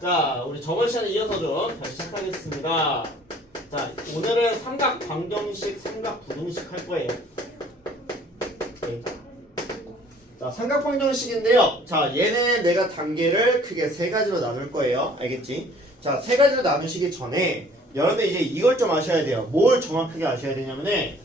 자, 우리 저번 시간에 이어서 좀 다시 시작하겠습니다. 자, 오늘은 삼각 방정식, 삼각 부등식 할 거예요. 네. 자, 삼각 방정식인데요. 자, 얘는 내가 단계를 크게 세 가지로 나눌 거예요. 알겠지? 자, 세 가지로 나누시기 전에 여러분들 이제 이걸 좀 아셔야 돼요. 뭘 정확하게 아셔야 되냐면은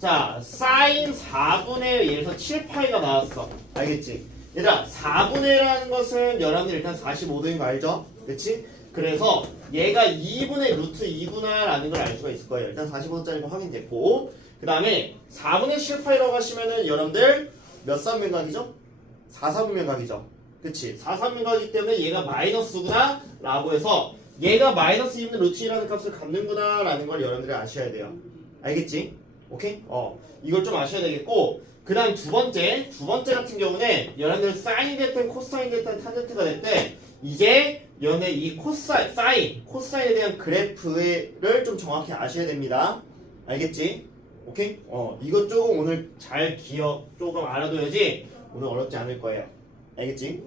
자, 사인 4분의 1에서 7파이가 나왔어. 알겠지? 얘들아, 4분의 1라는 것은 여러분들 일단 45도인 거 알죠? 그치? 그래서 얘가 2분의 루트 2구나 라는 걸 알 수가 있을 거예요. 일단 45도짜리 거 확인됐고, 그 다음에 4분의 7파이라고 하시면은 여러분들 몇 사분면각이죠? 4사분면각이죠. 그치? 4사분면각이기 때문에 얘가 마이너스구나 라고 해서 얘가 마이너스 2분의 루트 2라는 값을 갖는구나 라는 걸 여러분들이 아셔야 돼요. 알겠지? 오케이? 이걸 좀 아셔야 되겠고, 그 다음 두 번째 같은 경우는 여러분들 사인이 됐든 코사인이 됐든 탄젠트가 됐든 이제 여러분들 이 코사인에 대한 그래프를 좀 정확히 아셔야 됩니다. 알겠지? 오케이? 이것 조금 오늘 잘 조금 알아둬야지 오늘 어렵지 않을 거예요. 알겠지?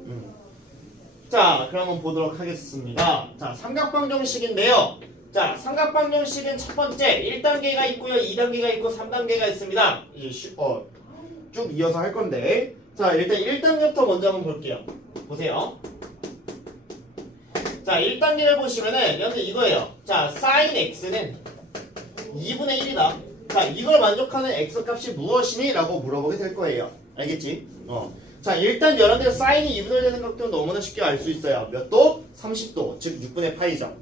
자, 그럼 한번 보도록 하겠습니다. 자, 삼각방정식인데요. 자, 삼각방정식은 첫 번째 1단계가 있고요, 2단계가 있고 3단계가 있습니다. 쭉 이어서 할 건데, 자, 일단 1단계부터 먼저 한번 볼게요. 보세요. 자, 1단계를 보시면은 여러분들 이거예요. 자, sin x는 2분의 1이다. 자, 이걸 만족하는 x 값이 무엇이니? 라고 물어보게 될 거예요. 알겠지? 자, 일단 여러분들 sin이 2분의 1 되는 것도 너무나 쉽게 알 수 있어요. 몇 도? 30도. 즉 6분의 파이죠.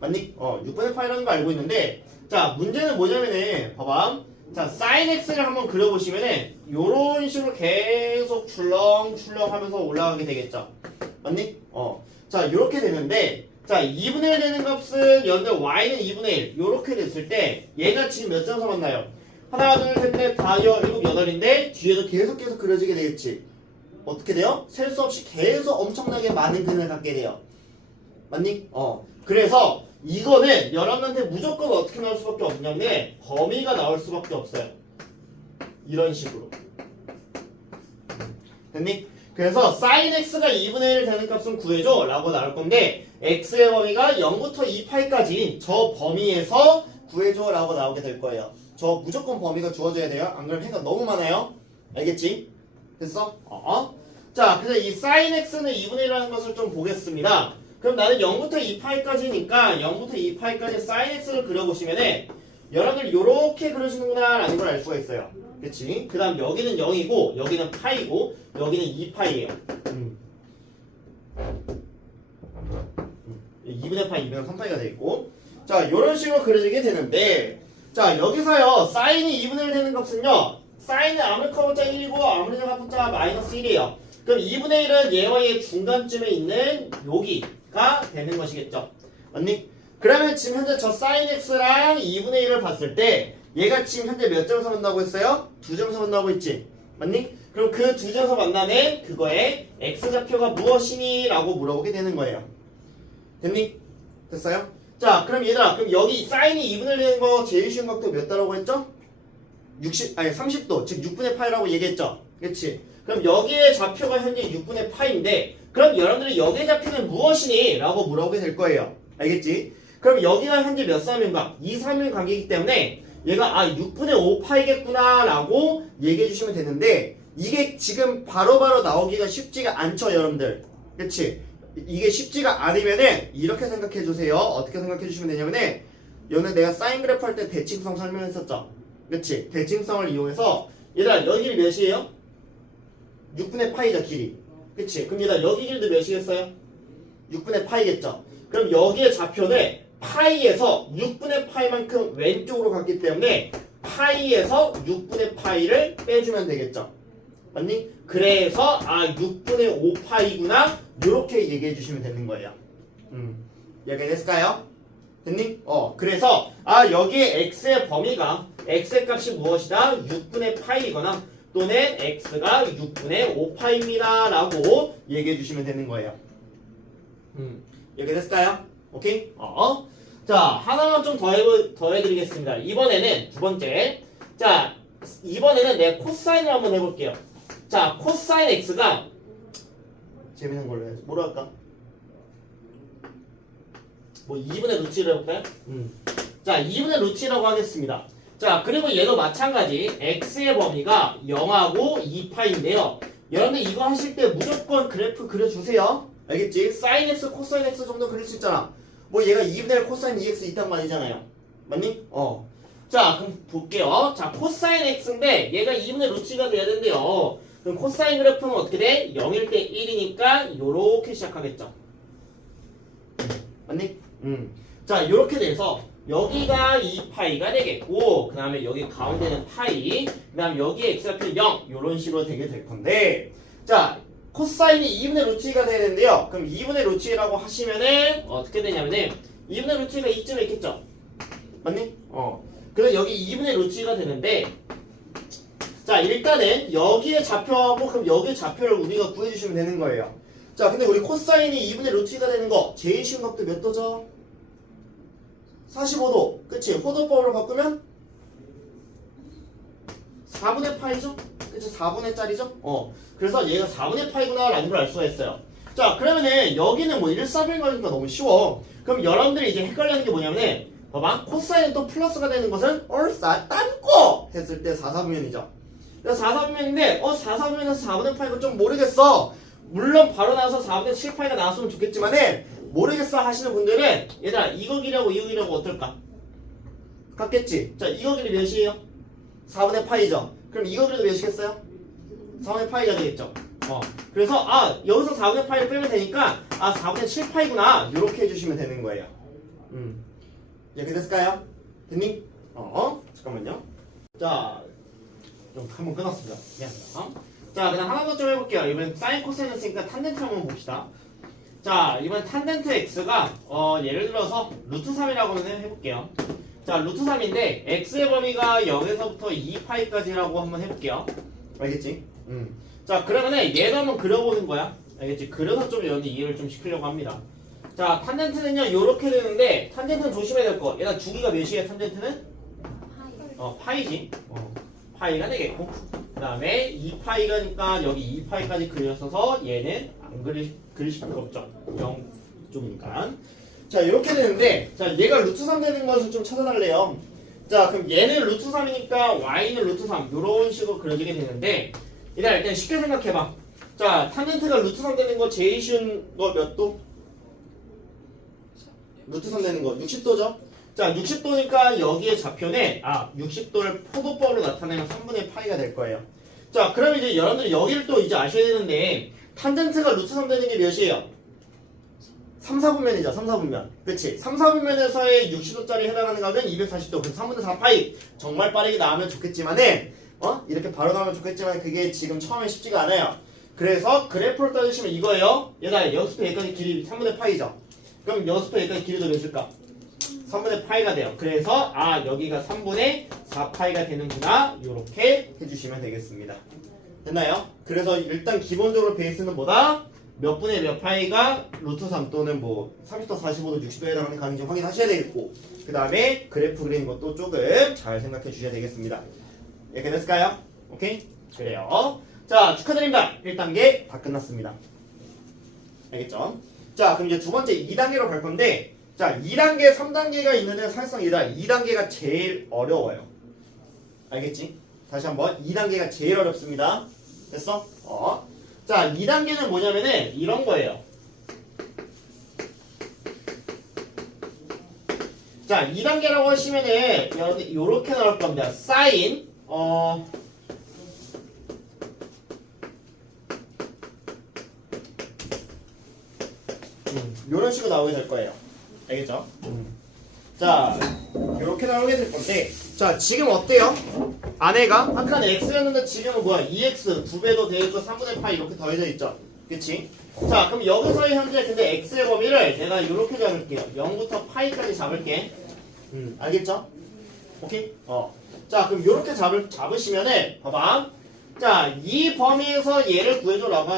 맞니? 6분의 파이라는 거 알고 있는데, 자, 문제는 뭐냐면은 봐봐. 자, sin x를 한번 그려보시면은 요런 식으로 계속 출렁출렁 하면서 올라가게 되겠죠. 맞니? 자, 요렇게 되는데, 자, 2분의 1 되는 값은 여러분들 y는 2분의 1 요렇게 됐을 때 얘가 지금 몇 점에서 만나요? 하나, 둘, 셋, 넷, 다, 일곱, 여덟인데 뒤에도 계속 그려지게 되겠지. 어떻게 돼요? 셀 수 없이 계속 엄청나게 많은 근을 갖게 돼요. 맞니? 그래서 이거는 여러분한테 무조건 어떻게 나올 수밖에 없냐면 범위가 나올 수밖에 없어요. 이런 식으로. 됐니? 그래서 sin x가 2분의 1 되는 값은 구해줘 라고 나올 건데 x의 범위가 0부터 2파이까지 저 범위에서 구해줘 라고 나오게 될 거예요. 저 무조건 범위가 주어져야 돼요. 안 그러면 해가 너무 많아요. 알겠지? 됐어? 자, 그래서 이 sin x는 2분의 1이라는 것을 좀 보겠습니다. 그럼 나는 0부터 2파이까지니까 0부터 2파이까지 sin x를 그려보시면은 여러분들 요렇게 그려지는구나 라는 걸 알 수가 있어요. 그치? 그 다음 여기는 0이고 여기는 파이고 여기는 2파이예요. 2분의 파이, 2분의 3파이가 되겠고, 자, 요런 식으로 그려지게 되는데, 자, 여기서요 사인이 2분의 1 되는 값은요 사인은 아무리 커봤자 1이고 아무리 작아봤자 마이너스 1이에요. 그럼 2분의 1은 얘와 얘 중간쯤에 있는 여기가 되는 것이겠죠. 맞니? 그러면 지금 현재 저 sin x랑 2분의 1을 봤을 때 얘가 지금 현재 몇 점에서 만나고 있어요? 2점에서 만나고 있지. 맞니? 그럼 그 2점에서 만나는 그거의 x좌표가 무엇이니? 라고 물어보게 되는 거예요. 됐니? 됐어요? 자, 그럼 얘들아, 그럼 여기 sin이 2분의 1 되는 거 제일 쉬운 각도 몇 도라고 했죠? 30도, 즉 6분의 파이라고 얘기했죠? 그치? 그럼 여기에 좌표가 현재 6분의 파이인데 그럼 여러분들이 여기의 좌표는 무엇이니? 라고 물어보게 될 거예요. 알겠지? 그럼 여기가 현재 몇 사면각? 2사면 관계이기 때문에 얘가 6분의 5파이겠구나 라고 얘기해 주시면 되는데 이게 지금 바로바로 나오기가 쉽지가 않죠, 여러분들. 그치? 이게 쉽지가 않으면은 이렇게 생각해 주세요. 어떻게 생각해 주시면 되냐면은 여기는 내가 사인 그래프 할 때 대칭성 설명했었죠. 그치? 대칭성을 이용해서 얘들아 여기 길이 몇이에요? 6분의 파이죠, 길이. 그치? 그럼 얘들아 여기 길이도 몇이겠어요? 6분의 파이겠죠. 그럼 여기의 좌표는 파이에서 6분의 파이만큼 왼쪽으로 갔기 때문에 파이에서 6분의 파이를 빼주면 되겠죠. 맞니? 그래서 6분의 5파이구나 이렇게 얘기해 주시면 되는 거예요. 이해됐을까요? 됐니? 그래서 여기에 x의 범위가 x의 값이 무엇이다? 6분의 파이거나 또는 x가 6분의 5파입니다 라고 얘기해 주시면 되는 거예요. 이해됐을까요? 오케이? 자, 하나만 좀 더 해드리겠습니다. 이번에는 두 번째. 자, 이번에는 내 코사인을 한번 해볼게요. 자, 코사인 x가 재밌는 걸로 해야지. 뭐로 할까? 뭐 2분의 루트 1을 해볼까요? 자 2분의 루트 1이라고 하겠습니다. 자 그리고 얘도 마찬가지 x의 범위가 0하고 2파인데요. 여러분들 이거 하실 때 무조건 그래프 그려주세요. 알겠지? sin x, 코사인 x 정도 그릴 수 있잖아. 뭐 얘가 2분의 1 코사인 2x 있단 말이잖아요. 맞니? 자 그럼 볼게요. 자 코사인 x인데 얘가 2분의 루트 2가 돼야 된대요. 그럼 코사인 그래프는 어떻게 돼? 0일 때 1이니까 요렇게 시작하겠죠. 맞니? 자 요렇게 돼서 여기가 2파이가 되겠고 그 다음에 여기 가운데는 파이 그 다음에 여기에 x좌표 0 요런 식으로 되게 될 건데 자 코사인이 2분의 루트 2가 돼야 되는데요. 그럼 2분의 루트 2라고 하시면은 어떻게 되냐면은 2분의 루트 2가 이쯤에 있겠죠. 맞니? 그래서 여기 2분의 루트 2가 되는데 자 일단은 여기에 좌표하고 그럼 여기에 좌표를 우리가 구해주시면 되는 거예요. 자 근데 우리 코사인이 2분의 루트 2가 되는 거 제일 쉬운 각도 몇 도죠? 45도. 그치? 호도법으로 바꾸면 4분의 파이죠? 그치? 4분의 짜리죠? 그래서 얘가 4분의 파이구나 라는 걸 알 수가 있어요. 자 그러면은 여기는 뭐 1, 4분의 거니까 너무 쉬워. 그럼 여러분들이 이제 헷갈리는 게 뭐냐면은 봐봐 코사인은 또 플러스가 되는 것은 얼싸 딴거 했을 때 4, 4분면이죠. 그래서 4, 4분면인데 4, 4분면에서 4분의 파이가 좀 모르겠어. 물론 바로 나와서 4분의 7파이가 나왔으면 좋겠지만은 모르겠어 하시는 분들은 얘들아 이거 길이하고 이거 길이하고 어떨까? 같겠지? 자 이거 길이 몇이에요? 4분의 파이죠? 그럼 이거 길이도 몇이겠어요? 4분의 파이가 되겠죠? 그래서 여기서 4분의 파이를 빼면 되니까 4분의 7파이구나 요렇게 해주시면 되는 거예요. 이렇게 됐을까요? 됐니? 잠깐만요. 자 좀 한번 끊었습니다. 미안합니다. 자 그다음 하나 더 좀 해볼게요. 이번엔 사인 코사인 했으니까 탄젠트 한번 봅시다. 자 이번 탄젠트 x가 예를 들어서 루트 3이라고 해볼게요. 자 루트 3인데 x의 범위가 0에서부터 2파이까지라고 한번 해볼게요. 알겠지? 자 그러면은 얘도 한번 그려보는 거야. 알겠지? 그려서 좀 여러분들 이해를 좀 시키려고 합니다. 자 탄젠트는요 요렇게 되는데 탄젠트는 조심해야 될 거. 얘가 주기가 몇이에요? 탄젠트는? 파이지. 파이가 되겠고 그 다음에 2파이가니까 여기 2파이까지 그렸어서 얘는 안 그리실 필요 없죠. 0 쪽이니까. 자 이렇게 되는데 자 얘가 루트 3 되는 것을 좀 찾아달래요. 자 그럼 얘는 루트 3이니까 y는 루트 3 요런 식으로 그려지게 되는데 일단 쉽게 생각해봐. 자 탄젠트가 루트 3 되는 거 제일 쉬운 거 몇 도? 루트 3 되는 거 60도죠? 자 60도니까 여기에 좌표는 60도를 포도법으로 나타내면 3분의 파이가 될 거예요. 자 그럼 이제 여러분들이 여기를 또 이제 아셔야 되는데 탄젠트가 루트 3 되는 게 몇이에요? 3, 4분면이죠. 3, 4분면. 그치? 3, 4분면에서의 60도짜리 해당하는 각은 240도. 그래서 3분의 4파이. 정말 빠르게 나오면 좋겠지만은 이렇게 바로 나오면 좋겠지만 그게 지금 처음에 쉽지가 않아요. 그래서 그래프를 따지시면 이거예요. 얘가 여기서부터 여기까지 길이 3분의 파이죠. 그럼 여기서부터 여기까지 길이도 몇일까? 3분의 파이가 돼요. 그래서 여기가 3분의 4파이가 되는구나 이렇게 해주시면 되겠습니다. 됐나요? 그래서 일단 기본적으로 베이스는 뭐다? 몇 분의 몇 파이가 루트 3 또는 뭐 30도, 45도, 60도에 해당하는 강인지 확인하셔야 되겠고 그 다음에 그래프 그리는 것도 조금 잘 생각해 주셔야 되겠습니다. 이렇게 됐을까요? 오케이? 그래요. 자 축하드립니다. 1단계 다 끝났습니다. 알겠죠? 자 그럼 이제 두 번째 2단계로 갈 건데 자 2단계, 3단계가 있는데 사실상 2단계가 제일 어려워요. 알겠지? 다시 한번 2단계가 제일 어렵습니다. 됐어? 자 2단계는 뭐냐면은 이런 거예요. 자 2단계라고 하시면은 여러분들 요렇게 나올 겁니다. 사인 요런 식으로 나오게 될 거예요. 알겠죠? 자 이렇게 나오게 될 건데 자 지금 어때요? 안에가 아까는 x였는데 지금은 뭐야? 2x 2배도 되어있고 3분의 파이 이렇게 더해져 있죠? 그치? 자 그럼 여기서의 현재 근데 x의 범위를 내가 이렇게 잡을게요. 0부터 파이까지 잡을게. 알겠죠? 오케이? 자 그럼 이렇게 잡으시면은 봐봐. 자 이 범위에서 얘를 구해줘라고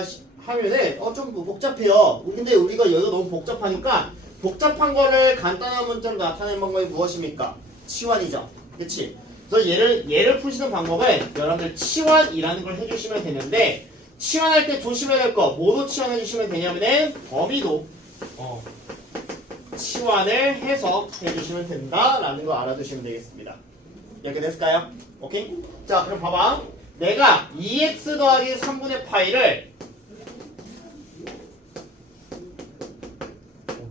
하면은 좀 복잡해요. 근데 우리가 여기가 너무 복잡하니까 복잡한 거를 간단한 문자로 나타내는 방법이 무엇입니까? 치환이죠. 그치? 그래서 얘를 푸시는 방법은 여러분들 치환이라는 걸 해주시면 되는데 치환할 때 조심해야 될 거 뭐로 치환해 주시면 되냐면은 범위도 치환을 해서 해주시면 된다라는 거 알아두시면 되겠습니다. 이렇게 됐을까요? 오케이? 자, 그럼 봐봐. 내가 2x 더하기 3분의 파이를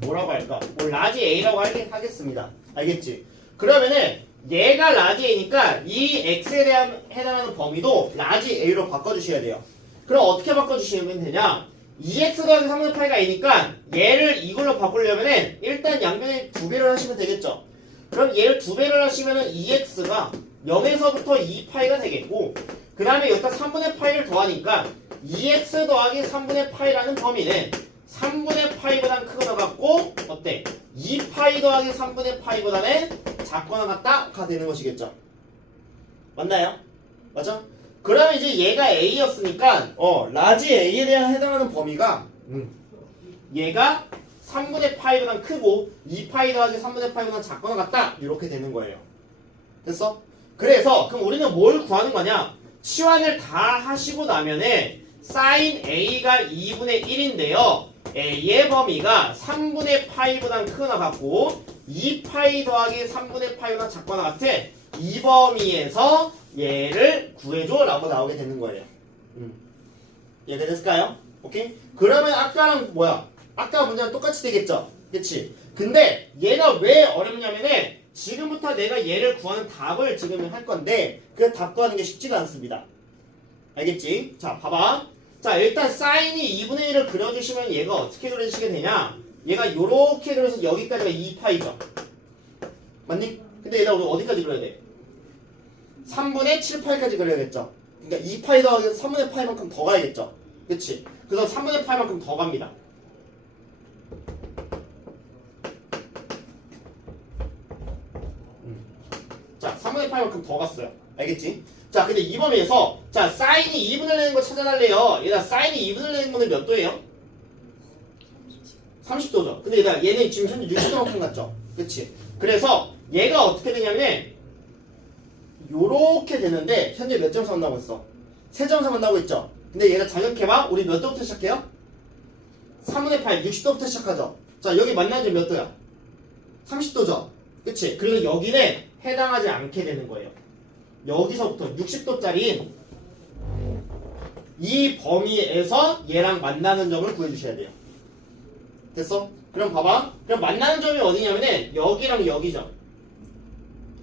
뭐라고 할까? 뭐 라지 a라고 하겠습니다. 알겠지? 그러면은 얘가 라지 a니까 이 x에 대한 해당하는 범위도 라지 a로 바꿔주셔야 돼요. 그럼 어떻게 바꿔주시면 되냐? 2x 더하기 3분의 파이가 a니까 얘를 이걸로 바꾸려면은 일단 양변에 2배를 하시면 되겠죠? 그럼 얘를 2배를 하시면은 2x가 0에서부터 2파이가 되겠고, 그 다음에 여기다 3분의 파이를 더하니까 2x 더하기 3분의 파이라는 범위는 3분의 파이보단 크거나 같고, 어때? 2파이 더하기 3분의 파이보다는 작거나 같다가 되는 것이겠죠? 맞나요? 맞아? 그러면 이제 얘가 a였으니까 라지 a에 대한 해당하는 범위가 얘가 3분의 파이보다 크고 2파이 더하기 3분의 파이보다 작거나 같다 이렇게 되는 거예요. 됐어? 그래서 그럼 우리는 뭘 구하는 거냐? 치환을 다 하시고 나면은 sin a가 2분의 1인데요 a의 범위가 3분의 파이보다 크거나 같고 2파이 더하기 3분의 파이보다 작거나 같은 이 범위에서 얘를 구해줘 라고 나오게 되는 거예요. 이해가 됐을까요? 오케이? 그러면 아까랑 뭐야? 아까 문제랑 똑같이 되겠죠? 그치? 근데 얘가 왜 어렵냐면은 지금부터 내가 얘를 구하는 답을 지금 할 건데 그 답 구하는 게 쉽지가 않습니다. 알겠지? 자, 봐봐. 자, 일단 사인이 2분의 1을 그려주시면 얘가 어떻게 그려지게 되냐? 얘가 요렇게 그려서 여기까지가 2파이죠. 맞니? 근데 얘가 우리 어디까지 그려야 돼? 3분의 7파이까지 그려야겠죠. 그러니까 2파이 더하기 3분의 파이만큼 더 가야겠죠. 그치? 그래서 3분의 파이만큼 더 갑니다. 자, 3분의 파이만큼 더 갔어요. 알겠지? 자, 근데 이 범위에서 자, 사인이 2분을 내는 거 찾아달래요. 얘가 사인이 2분을 내는 거는 몇 도예요? 30도죠. 근데 얘는 지금 현재 60도만큼 갔죠. 그치? 그래서 얘가 어떻게 되냐면 요렇게 되는데 현재 몇 점에서 만나고 있어? 3점에서 만나고 있죠? 근데 얘가 자격해봐. 우리 몇 도부터 시작해요? 3분의 8, 60도부터 시작하죠? 자, 여기 만나는 점 몇 도야? 30도죠? 그치? 그리고 여기는 해당하지 않게 되는 거예요. 여기서부터 60도짜리인 이 범위에서 얘랑 만나는 점을 구해주셔야 돼요. 됐어? 그럼 봐봐. 그럼 만나는 점이 어디냐면은 여기랑 여기죠.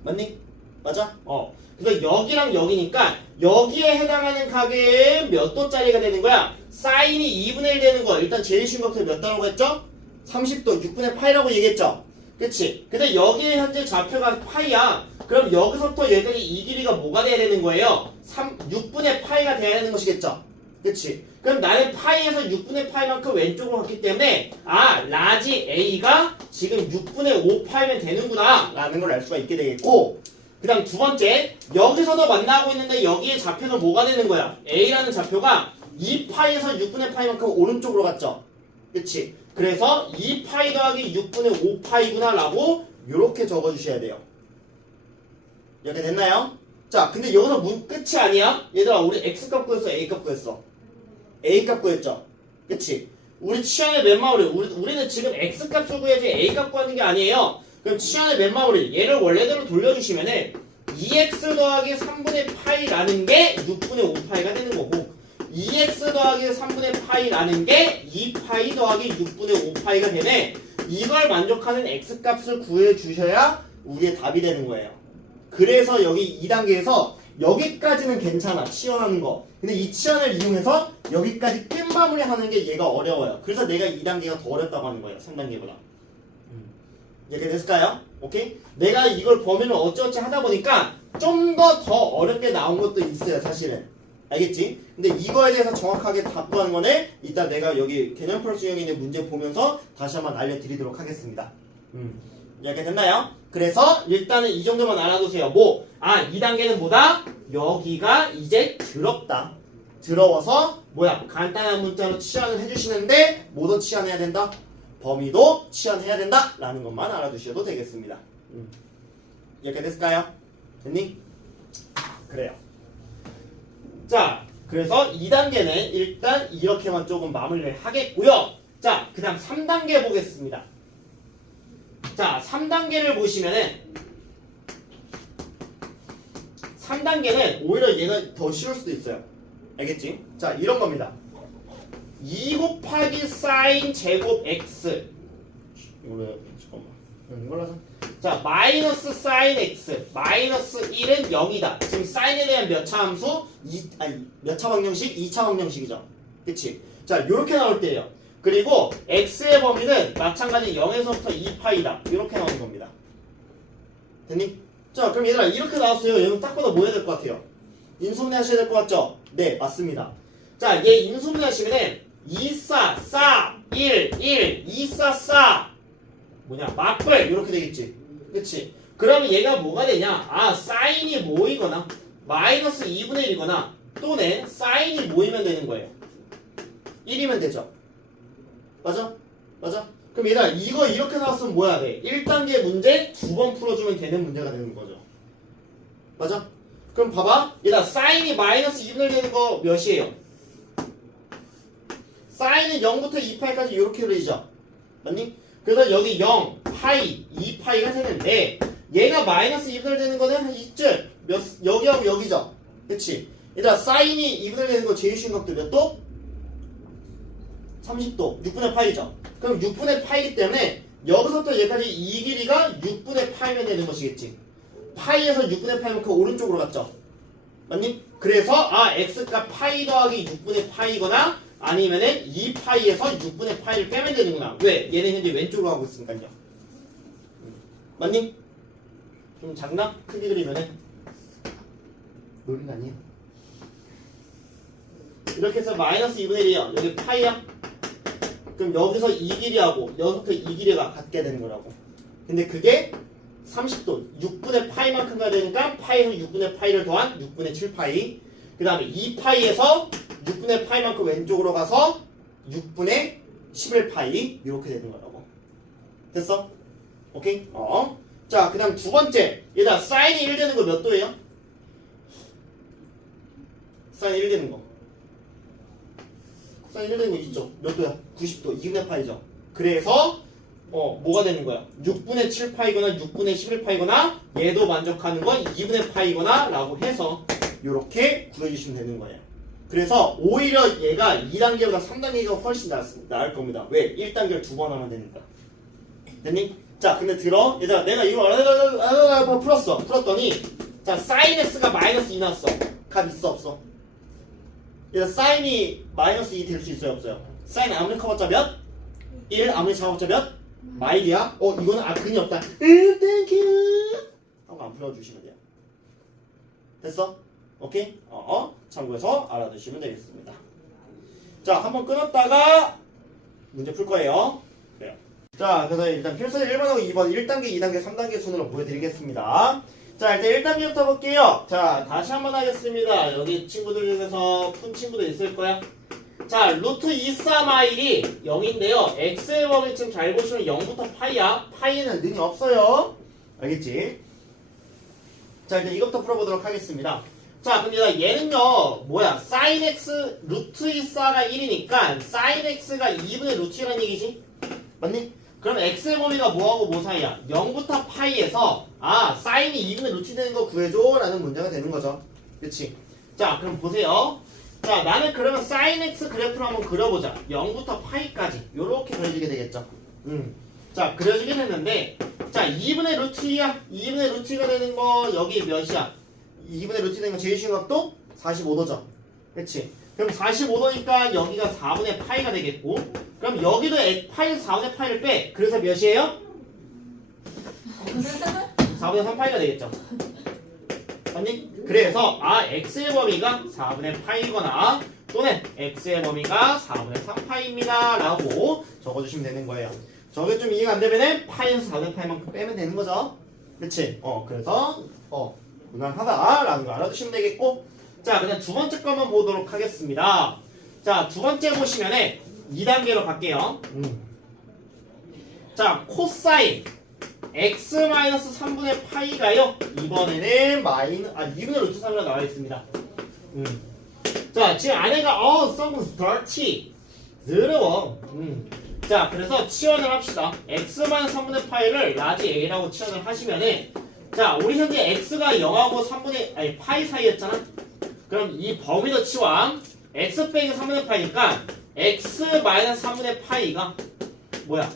맞니? 맞아? 그래서 여기랑 여기니까 여기에 해당하는 각은 몇 도짜리가 되는 거야? 사인이 2분의 1 되는 거. 일단 제일 쉬운 것부터 몇 도라고 했죠? 30도, 6분의 파이라고 얘기했죠? 그치? 근데 여기에 현재 좌표가 파이야. 그럼 여기서부터 여기까지 이 길이가 뭐가 돼야 되는 거예요? 6분의 파이가 돼야 되는 것이겠죠? 그치? 그럼 나는 파이에서 6분의 파이만큼 왼쪽으로 갔기 때문에 라지 A가 지금 6분의 5 파이면 되는구나 라는 걸 알 수가 있게 되겠고, 그 다음 두 번째, 여기서도 만나고 있는데 여기에 좌표는 뭐가 되는 거야? A라는 좌표가 2파이에서 6분의 파이만큼 오른쪽으로 갔죠? 그치? 그래서 2파이 더하기 6분의 5파이구나 라고 이렇게 적어주셔야 돼요. 이렇게 됐나요? 자, 근데 여기서 끝이 아니야? 얘들아, 우리 X값 구했어? A값 구했어? A값 구했죠? 그치? 우리 치환의 맨 마무리, 우리는 지금 X값을 구해야지 A값 구하는 게 아니에요. 그럼 치환의 맨 마무리, 얘를 원래대로 돌려주시면은 2x 더하기 3분의 파이라는 게 6분의 5파이가 되는 거고 2x 더하기 3분의 파이라는 게 2파이 더하기 6분의 5파이가 되네. 이걸 만족하는 X값을 구해주셔야 우리의 답이 되는 거예요. 그래서 여기 2단계에서 여기까지는 괜찮아, 치환하는 거. 근데 이 치환을 이용해서 여기까지 끝마무리 하는 게 얘가 어려워요. 그래서 내가 2단계가 더 어렵다고 하는 거예요, 3단계보다. 이렇게 됐을까요? 오케이? 내가 이걸 범위를 어찌어찌 하다 보니까 좀 더 어렵게 나온 것도 있어요, 사실은. 알겠지? 근데 이거에 대해서 정확하게 답구하는 거는 이따 내가 여기 개념 플러스 유형에 있는 문제 보면서 다시 한번 알려드리도록 하겠습니다. 이렇게 됐나요? 그래서 일단은 이 정도만 알아두세요. 2단계는 뭐다? 여기가 이제 더럽다. 더러워서 간단한 문자로 치환을 해주시는데 뭐도 치환해야 된다? 범위도 치환해야 된다 라는 것만 알아두셔도 되겠습니다. 이렇게 됐을까요? 됐니? 그래요. 자, 그래서 2단계는 일단 이렇게만 조금 마무리를 하겠고요. 자, 그 다음 3단계 보겠습니다. 자, 3단계를 보시면은 3단계는 오히려 얘가 더 쉬울 수도 있어요. 알겠지? 자, 이런 겁니다. 2 곱하기 사인 제곱 x 이걸로 잠깐만 이걸로 하자. 자, 마이너스 사인 x 마이너스 1은 0이다. 지금 사인에 대한 몇 차 함수? 몇 차 방정식? 2차 방정식이죠. 그치? 자, 요렇게 나올 때예요. 그리고 x의 범위는 마찬가지 0에서부터 2파이다. 이렇게 나오는 겁니다. 됐니? 자, 그럼 얘들아 이렇게 나왔어요. 얘는 딱 봐도 뭐 해야 될 것 같아요? 인수분해 하셔야 될 것 같죠? 네, 맞습니다. 자, 얘 인수분해 하시면은 2사, 싸, 1, 1, 2사, 싸 뭐냐? 맞불 이렇게 되겠지. 그치? 그러면 얘가 뭐가 되냐? 아, 사인이 모이거나 마이너스 2분의 1이거나 또는 사인이 모이면 되는 거예요. 1이면 되죠. 맞아? 맞아? 그럼 얘들아 이거 이렇게 나왔으면 뭐야 돼? 1단계 문제 2번 풀어주면 되는 문제가 되는 거죠. 맞아? 그럼 봐봐. 얘들아 사인이 마이너스 2분의 1 되는 거 몇이에요? 사인은 0부터 2파이까지 이렇게 그려지죠. 맞니? 그래서 여기 0, 파이, 2파이가 되는데 얘가 마이너스 2분의 1 되는 거는 한 이쯤 여기하고 여기죠. 그치? 얘들아 사인이 2분의 1 되는 거 제일 쉬운 각도 몇 도? 30도. 6분의 파이죠. 그럼 6분의 파이기 때문에 여기서부터 여기까지 이 길이가 6분의 파이면 되는 것이겠지. 파이에서 6분의 파이면 그 오른쪽으로 갔죠. 맞니? 그래서 아 x가 파이 더하기 6분의 파이거나 아니면은 2파이에서 6분의 파이를 빼면 되는구나. 왜? 얘는 현재 왼쪽으로 가고 있으니까요. 맞니? 좀 작나? 크게 그리면은 노린 아니에요? 이렇게 해서 마이너스 2분의 1이야. 여기 파이야. 그럼 여기서 이 길이하고 여기서부터 이 길이가 같게 되는 거라고. 근데 그게 30도 6분의 파이만큼 가야 되니까 파이에서 6분의 파이를 더한 6분의 7파이. 그 다음에 2파이에서 6분의 파이만큼 왼쪽으로 가서 6분의 11파이 이렇게 되는 거라고. 됐어? 오케이? 자, 그 다음 두 번째. 얘들아 사인이 1 되는 거 몇 도예요? 사인 1 되는 거 사인 1 되는 거 있죠? 몇 도야? 90도 2분의 파이죠. 그래서 뭐가 되는 거야? 6분의 7파이거나 6분의 11파이거나 얘도 만족하는 건 2분의 파이거나 라고 해서 이렇게 구해주시면 되는 거예요. 그래서 오히려 얘가 2단계보다 3단계가 훨씬 나을 겁니다. 왜? 1단계를 2번 하면 되니까. 됐니? 자, 근데 들어. 얘들아 내가 이거 풀었더니 자, 사인 x가 마이너스 2 나왔어. 값 있어 없어? 얘들아 사인이 마이너스 2 될 수 있어요 없어요? 사인 아무리 커봤자 몇? 1 아무리 작아봤자 몇? 마일이야? 이거는 근이 없다. 땡큐 하고 안 풀어주시면 돼요. 됐어? 오케이? 참고해서 알아두시면 되겠습니다. 자, 한번 끊었다가 문제 풀 거예요. 그래요. 자, 그래서 일단 필수는 1번하고 2번 1단계, 2단계, 3단계 순으로 보여드리겠습니다. 자, 일단 1단계부터 볼게요. 자, 다시 한번 하겠습니다. 여기 친구들 중에서 푼 친구도 있을 거야. 자, 루트 24 마일이 0인데요. x의 범위 지금 잘 보시면 0부터 파이야. 파이는 능이 없어요. 알겠지? 자, 이제 이것부터 풀어보도록 하겠습니다. 자, 근데 얘는요, 뭐야? sin x 루트 24가 1이니까 sin x가 2분의 루트 1이라는 얘기지? 맞니? 그럼 x의 범위가 뭐하고 뭐 사이야? 0부터 파이에서 sin이 2분의 루트 되는 거 구해줘 라는 문제가 되는 거죠. 그치? 자, 그럼 보세요. 자, 나는 그러면 sin x 그래프를 한번 그려보자. 0부터 파이까지 요렇게 그려지게 되겠죠. 자, 그려지긴 했는데 자, 2분의 루트 2야. 2분의 루트 2가 되는 거 여기 몇이야? 2분의 루트 되는 거 제일 쉬운 각도? 45도죠. 그치? 그럼 45도니까 여기가 4분의 파이가 되겠고 그럼 여기도 파이에서 4분의 파이를 빼. 그래서 몇이에요? 4분의 3파이가 되겠죠. 맞니? 그래서 x의 범위가 4분의 파이거나 또는 x의 범위가 4분의 3파이입니다 라고 적어주시면 되는 거예요. 저게 좀 이해가 안 되면은 파이에서 4분의 파이만큼 빼면 되는 거죠. 그치? 그래서 무난하다라는 거 알아두시면 되겠고 자, 그냥 두 번째 거만 보도록 하겠습니다. 자, 두 번째 보시면은 2단계로 갈게요. 자, 코사인 x-3분의 파이가요. 이번에는 2분의 루트 3이라 나와 있습니다. 자, 지금 안에가 someone's dirty 더러워. 자, 그래서 치환을 합시다. x-3분의 파이를 라지 a라고 치환을 하시면은 자, 우리 현재 x가 0하고 3분의 아니 파이 사이였잖아. 그럼 이 범위도 치환 x 빼기 3분의 파이니까 x-3분의 파이가 뭐야?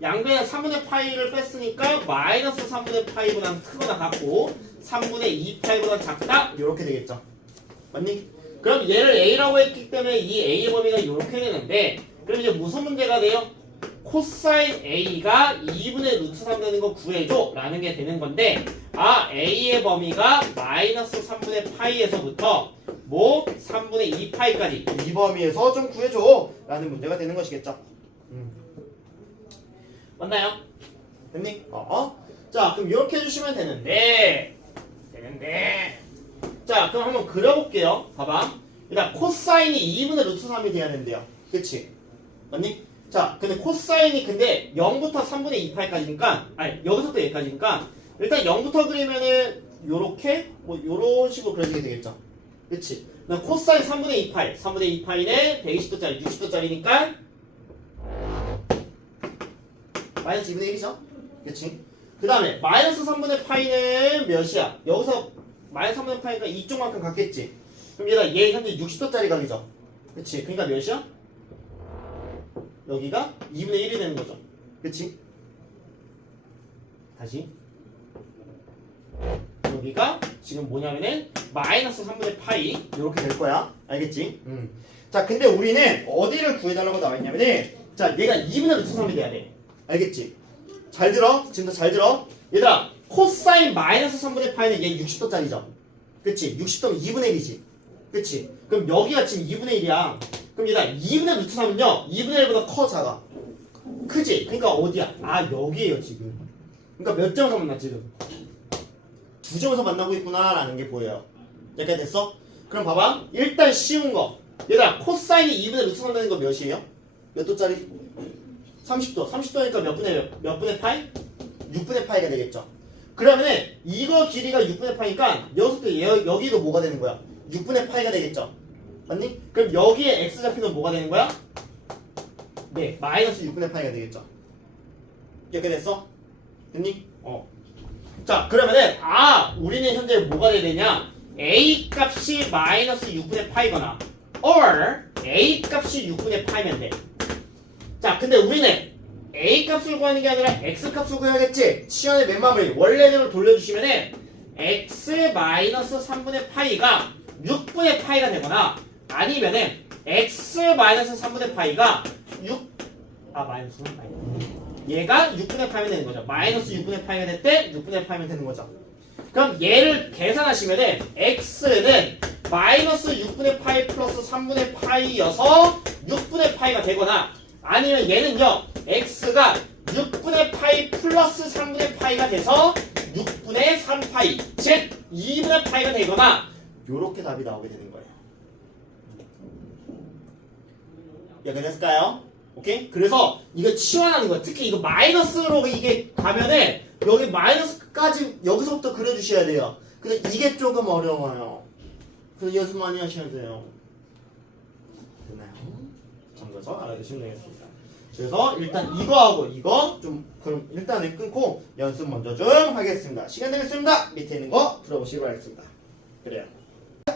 양변에 3분의 파이를 뺐으니까 마이너스 3분의 파이보다 크거나 같고 3분의 2 파이보다 작다? 이렇게 되겠죠. 맞니? 그럼 얘를 a라고 했기 때문에 이 a의 범위가 이렇게 되는데 그럼 이제 무슨 문제가 돼요? 코사인 a가 2분의 루트 3 되는 거 구해줘 라는 게 되는 건데 아 a의 범위가 마이너스 3분의 파이에서부터 뭐 3분의 2 파이까지 이 범위에서 좀 구해줘 라는 문제가 되는 것이겠죠. 맞나요? 됐니? 자 그럼 이렇게 해주시면 되는데 자 그럼 한번 그려볼게요. 봐봐. 일단 코사인이 2분의 루트 3이 돼야 된대요. 그치? 맞니? 자 근데 코사인이 근데 0부터 3분의 2파이까지니까 아니 여기서부터 여기까지니까 일단 0부터 그리면은 요렇게 뭐 요런 식으로 그려지게 되겠죠. 그치? 그다음 코사인 3분의 2파이 3분의 2파이는 120도짜리 60도짜리니까 마이너스 2분의 1이죠? 그치? 그 다음에 마이너스 3분의 파이는 몇이야? 여기서 마이너스 3분의 파이가 이쪽만큼 같겠지? 그럼 얘 현재 60도짜리 각이죠? 그치? 그러니까 몇이야? 여기가 2분의 1이 되는 거죠. 그치? 다시 여기가 지금 뭐냐면은 마이너스 3분의 파이 이렇게 될 거야. 알겠지? 자 근데 우리는 어디를 구해달라고 나와있냐면은 자 얘가 2분의 루트 3이 돼야 돼. 알겠지? 잘 들어. 지금도 잘 들어. 얘들아 코사인 마이너스 3분의 파이는 얘 60도짜리죠. 그치? 60도면 2분의 1이지. 그치? 그럼 여기가 지금 2분의 1이야. 그럼 얘들아 2분의 루트 3은요 2분의 1보다 커 작아? 크지? 그러니까 어디야? 아 여기에요 지금. 그러니까 몇 점에서 만나 지금? 두 점에서 만나고 있구나 라는 게 보여요. 여기까지 됐어? 그럼 봐봐. 일단 쉬운 거. 얘들아 코사인이 2분의 루트 3 되는 거 몇이에요? 몇 도짜리? 30도. 30도니까 몇 분의 파이? 6분의 파이가 되겠죠. 그러면은 이거 길이가 6분의 파이니까 여기서부터 여기도 뭐가 되는 거야? 6분의 파이가 되겠죠. 맞니? 그럼 여기에 x 잡히면 뭐가 되는 거야? 네, 마이너스 6분의 파이가 되겠죠. 이렇게 됐어? 됐니? 자, 그러면은 우리는 현재 뭐가 돼야 되냐? a 값이 마이너스 6분의 파이거나 or a 값이 6분의 파이면 돼. 자, 근데 우리는 a 값을 구하는 게 아니라 x 값을 구해야겠지? 시연의 맨 마무리 원래대로 돌려주시면은 x 마이너스 3분의 파이가 6분의 파이가 되거나 아니면은 x 마이너스 3분의 파이가 마이너스 3분의 파이 얘가 6분의 파이면 되는 거죠. 마이너스 6분의 파이가 될 때 6분의 파이면 되는 거죠. 그럼 얘를 계산하시면은 x는 마이너스 6분의 파이 플러스 3분의 파이여서 6분의 파이가 되거나 아니면 얘는요 x가 6분의 파이 플러스 3분의 파이가 돼서 6분의 3파이 즉 2분의 파이가 되거나 요렇게 답이 나오게 되는 거예요. 이해됐을까요? 오케이? 그래서 이거 치환하는 거야. 특히 이거 마이너스로 이게 가면은 여기 마이너스까지 여기서부터 그려주셔야 돼요. 근데 이게 조금 어려워요. 그래서 연습 많이 하셔야 돼요. 됐나요? 참고해서 알아두시면 되겠습니다. 그래서 일단 이거하고 이거 좀 그럼 일단은 끊고 연습 먼저 좀 하겠습니다. 시간 되겠습니다. 밑에 있는 거 풀어보시기 바라겠습니다. 그래요.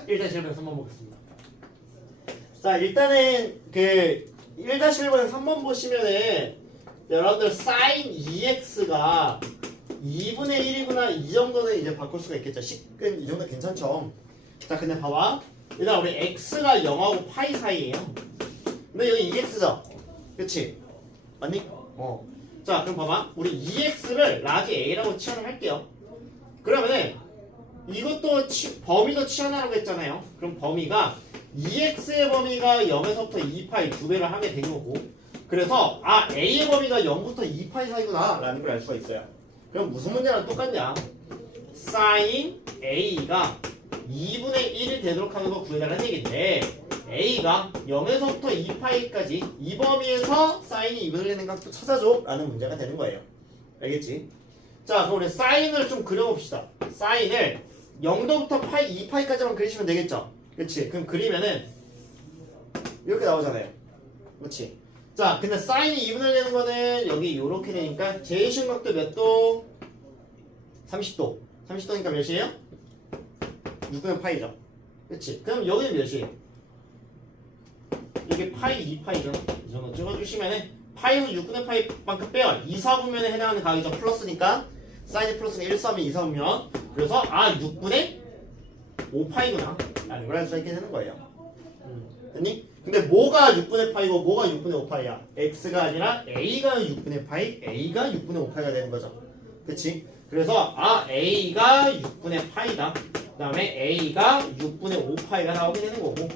일단 질문 한번 보겠습니다. 자 일단은 그 1-1번에서 3번 보시면은 여러분들 sin 2x가 2분의 1이구나 이 정도는 이제 바꿀 수가 있겠죠. 10은 이 정도 괜찮죠. 자 근데 봐봐. 일단 우리 x가 0하고 파이 사이에요. 근데 여기 2x죠. 그치? 맞니? 자 그럼 봐봐. 우리 2x를 라지 a라고 치환을 할게요. 그러면은 이것도 범위도 치환하라고 했잖아요. 그럼 범위가 2x의 범위가 0에서부터 2파이 2배를 하게 된 거고 그래서 a의 범위가 0부터 2파이 사이구나 라는 걸 알 수가 있어요. 그럼 무슨 문제랑 똑같냐? sin a가 2분의 1이 되도록 하는 거 구해달라는 얘기인데 a가 0에서부터 2파이까지 이 범위에서 sin이 2분의 1 되는 값도 찾아줘 라는 문제가 되는 거예요. 알겠지? 자 그럼 우리 sine을 좀 그려봅시다. sine을 0도부터 파이 2파이까지만 그리시면 되겠죠? 그치? 그럼 그리면은 이렇게 나오잖아요. 그치? 자, 근데 사인이 2분의 1 되는 거는 여기 요렇게 되니까 제일 쉬운 각도 몇 도? 30도. 30도니까 몇이에요? 6분의 파이죠. 그치? 그럼 여기는 몇이에요? 여기 파이 2파이죠. 이 정도 찍어주시면은 파이에서 6분의 파이만큼 빼요. 2, 4분면에 해당하는 각이죠. 플러스니까 사인이 플러스가 1, 4면 2, 4면 그래서 6분의 5파이구나 라는 걸 알 수 있게 되는 거예요. 됐니? 근데 뭐가 6분의 파이고 뭐가 6분의 5파이야? x가 아니라 a가 6분의 파이, a가 6분의 5파이가 되는 거죠. 그치? 그래서 a가 6분의 파이다. 그 다음에 a가 6분의 5파이가 나오게 되는 거고.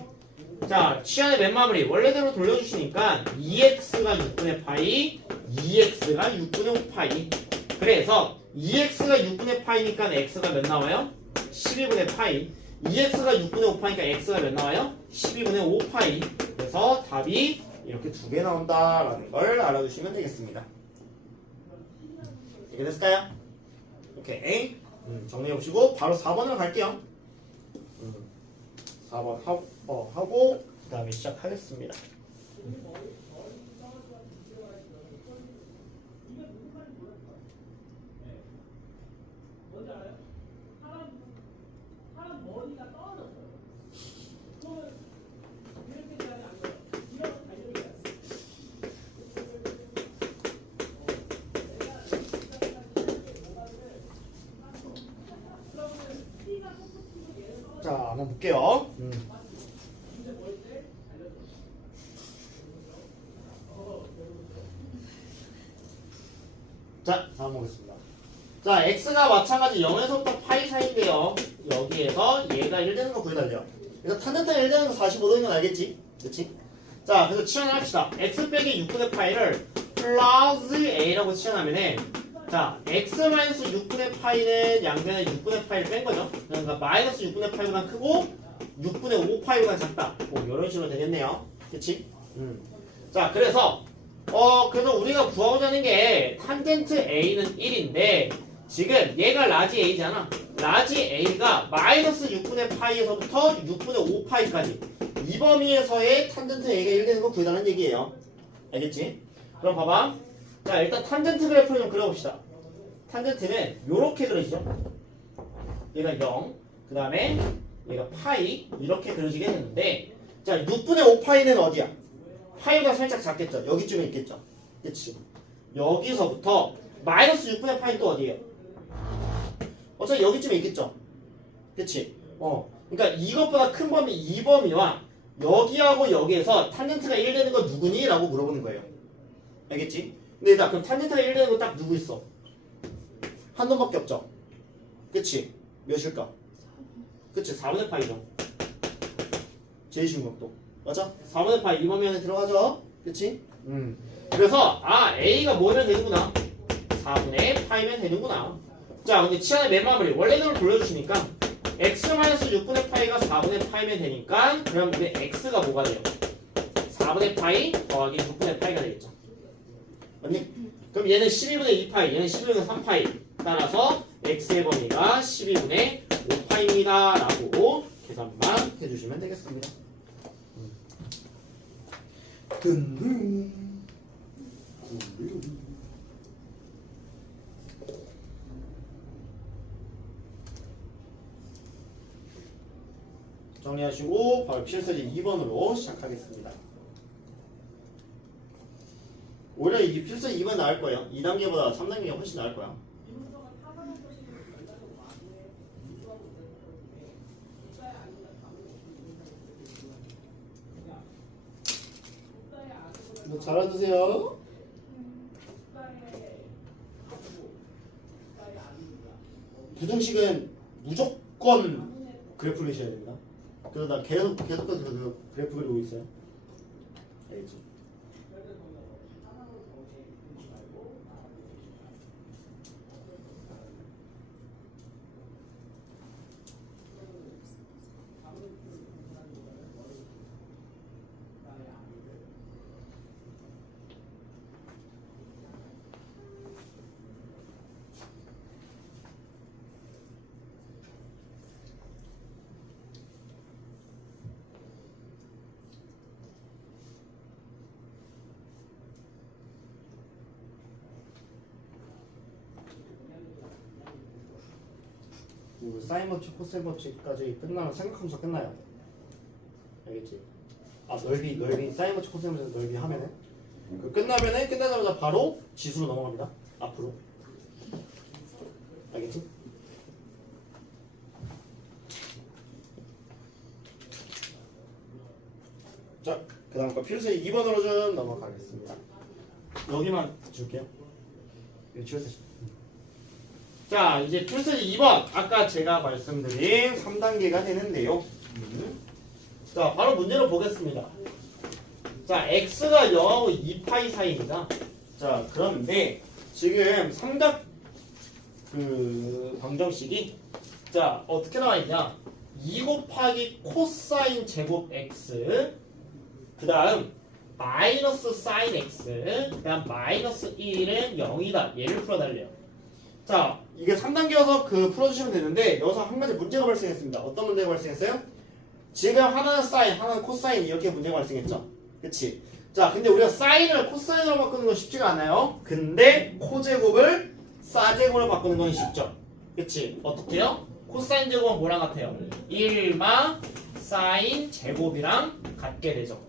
자, 치안의 맨 마무리 원래대로 돌려주시니까 2x가 6분의 파이, 2x가 6분의 5파이. 그래서 2x가 6분의 파이니까 x가 몇 나와요? 12분의 파이. 2x가 6분의 5파이니까 x가 몇 나와요? 12분의 5파이. 그래서 답이 이렇게 두 개 나온다라는 걸 알아두시면 되겠습니다. 이게 됐을까요? 오케이. 정리해보시고 바로 4번으로 갈게요. 4번 하고 그 다음에 시작하겠습니다. 자, 한번 볼게요. 자, 다음 보겠습니다. 자, x가 마찬가지 0에서부터 파이 사이인데요. 여기에서 얘가 1 되는 거 구해달래요. 그래서 탄젠트가 1 되는 거 45 되는 건 알겠지? 그치? 자, 그래서 치환을 합시다. x 빼기 6분의 파이를 플러스 a라고 치환하면은 자, x-6분의 파이는 양변에 6분의 파이를 뺀 거죠. 그러니까 마이너스 6분의 파이보다 크고 6분의 5파이보다 작다. 뭐 이런 식으로 되겠네요. 그치? 자, 그래서 우리가 구하고자 하는 게 탄젠트 a는 1인데 지금 얘가 라지 a잖아. 라지 a가 마이너스 6분의 파이에서부터 6분의 5파이까지 이 범위에서의 탄젠트 a가 1 되는 거 구해달라는 얘기예요. 알겠지? 그럼 봐봐. 자, 일단 탄젠트 그래프를 좀 그려봅시다. 탄젠트는 요렇게 그려지죠. 얘가 0, 그 다음에 얘가 파이 이렇게 그려지게 되는데 자, 6분의 5파이는 어디야? 파이가 살짝 작겠죠. 여기쯤에 있겠죠. 그치? 여기서부터 마이너스 6분의 파이는 또 어디예요? 어차피 여기쯤에 있겠죠. 그치? 그러니까 이것보다 큰 범위 이 범위와 여기하고 여기에서 탄젠트가 1 되는 거 누구니? 라고 물어보는 거예요. 알겠지? 근데 자, 그럼 탄젠트가 1 되는 거 딱 누구 있어? 한 놈밖에 없죠. 그치? 몇일까? 그치? 4분의 파이죠. 제일 쉬운 것도. 맞아? 4분의 파이 이 범위 안에 들어가죠? 그치? 그래서 a가 뭐면 되는구나. 4분의 파이면 되는구나. 자, 근데 치안의 맨 마무리 원래대로 돌려주시니까 x-6분의 파이가 4분의 파이면 되니까 그럼 우리 x가 뭐가 돼요? 4분의 파이 더하기 6분의 파이가 되겠죠. 맞니? 그럼 얘는 12분의 2파이, 얘는 12분의 3파이. 따라서 x의 범위가 12분의 5파이입니다. 라고 계산만 해주시면 되겠습니다. 정리하시고 바로 필서지 2번으로 시작하겠습니다. 오히려 이 필서지 2번 나을 거예요. 2단계보다 3단계가 훨씬 나을 거야. 잘 알아두세요. 부등식은 무조건 그래프 그리셔야 됩니다. 그러다 계속 그래프 그리고 있어요. 알겠지? 그 사인 법칙, 코사인 법칙까지 끝나면 생각하면서 끝나요. 알겠지? 아 넓이 사인 법칙, 코사인 법칙 넓이 하면은 그 끝나면은 끝나자마자 바로 지수로 넘어갑니다. 앞으로. 알겠지? 자, 그 다음 거 필수 2번으로 좀 넘어가겠습니다. 여기만 줄게요. 이거 지웠어. 자, 이제 필수 2번. 아까 제가 말씀드린 3단계가 되는데요. 자, 바로 문제를 보겠습니다. 자, x가 0하고 2파이 사이입니다. 자, 그런데 지금 삼각 그 방정식이 자, 어떻게 나와 있냐? 2 곱하기 코사인 제곱 x 그 다음 마이너스 사인 x 그 다음 마이너스 1은 0이다. 얘를 풀어달래요. 자, 이게 3단계여서 그 풀어주시면 되는데 여기서 한 가지 문제가 발생했습니다. 어떤 문제가 발생했어요? 지금 하나는 사인, 하나는 코사인 이렇게 문제가 발생했죠. 그치? 자, 근데 우리가 사인을 코사인으로 바꾸는 건 쉽지가 않아요. 근데 코제곱을 사제곱으로 바꾸는 건 쉽죠. 그치? 어떻게요? 코사인 제곱은 뭐랑 같아요? 1마 사인 제곱이랑 같게 되죠.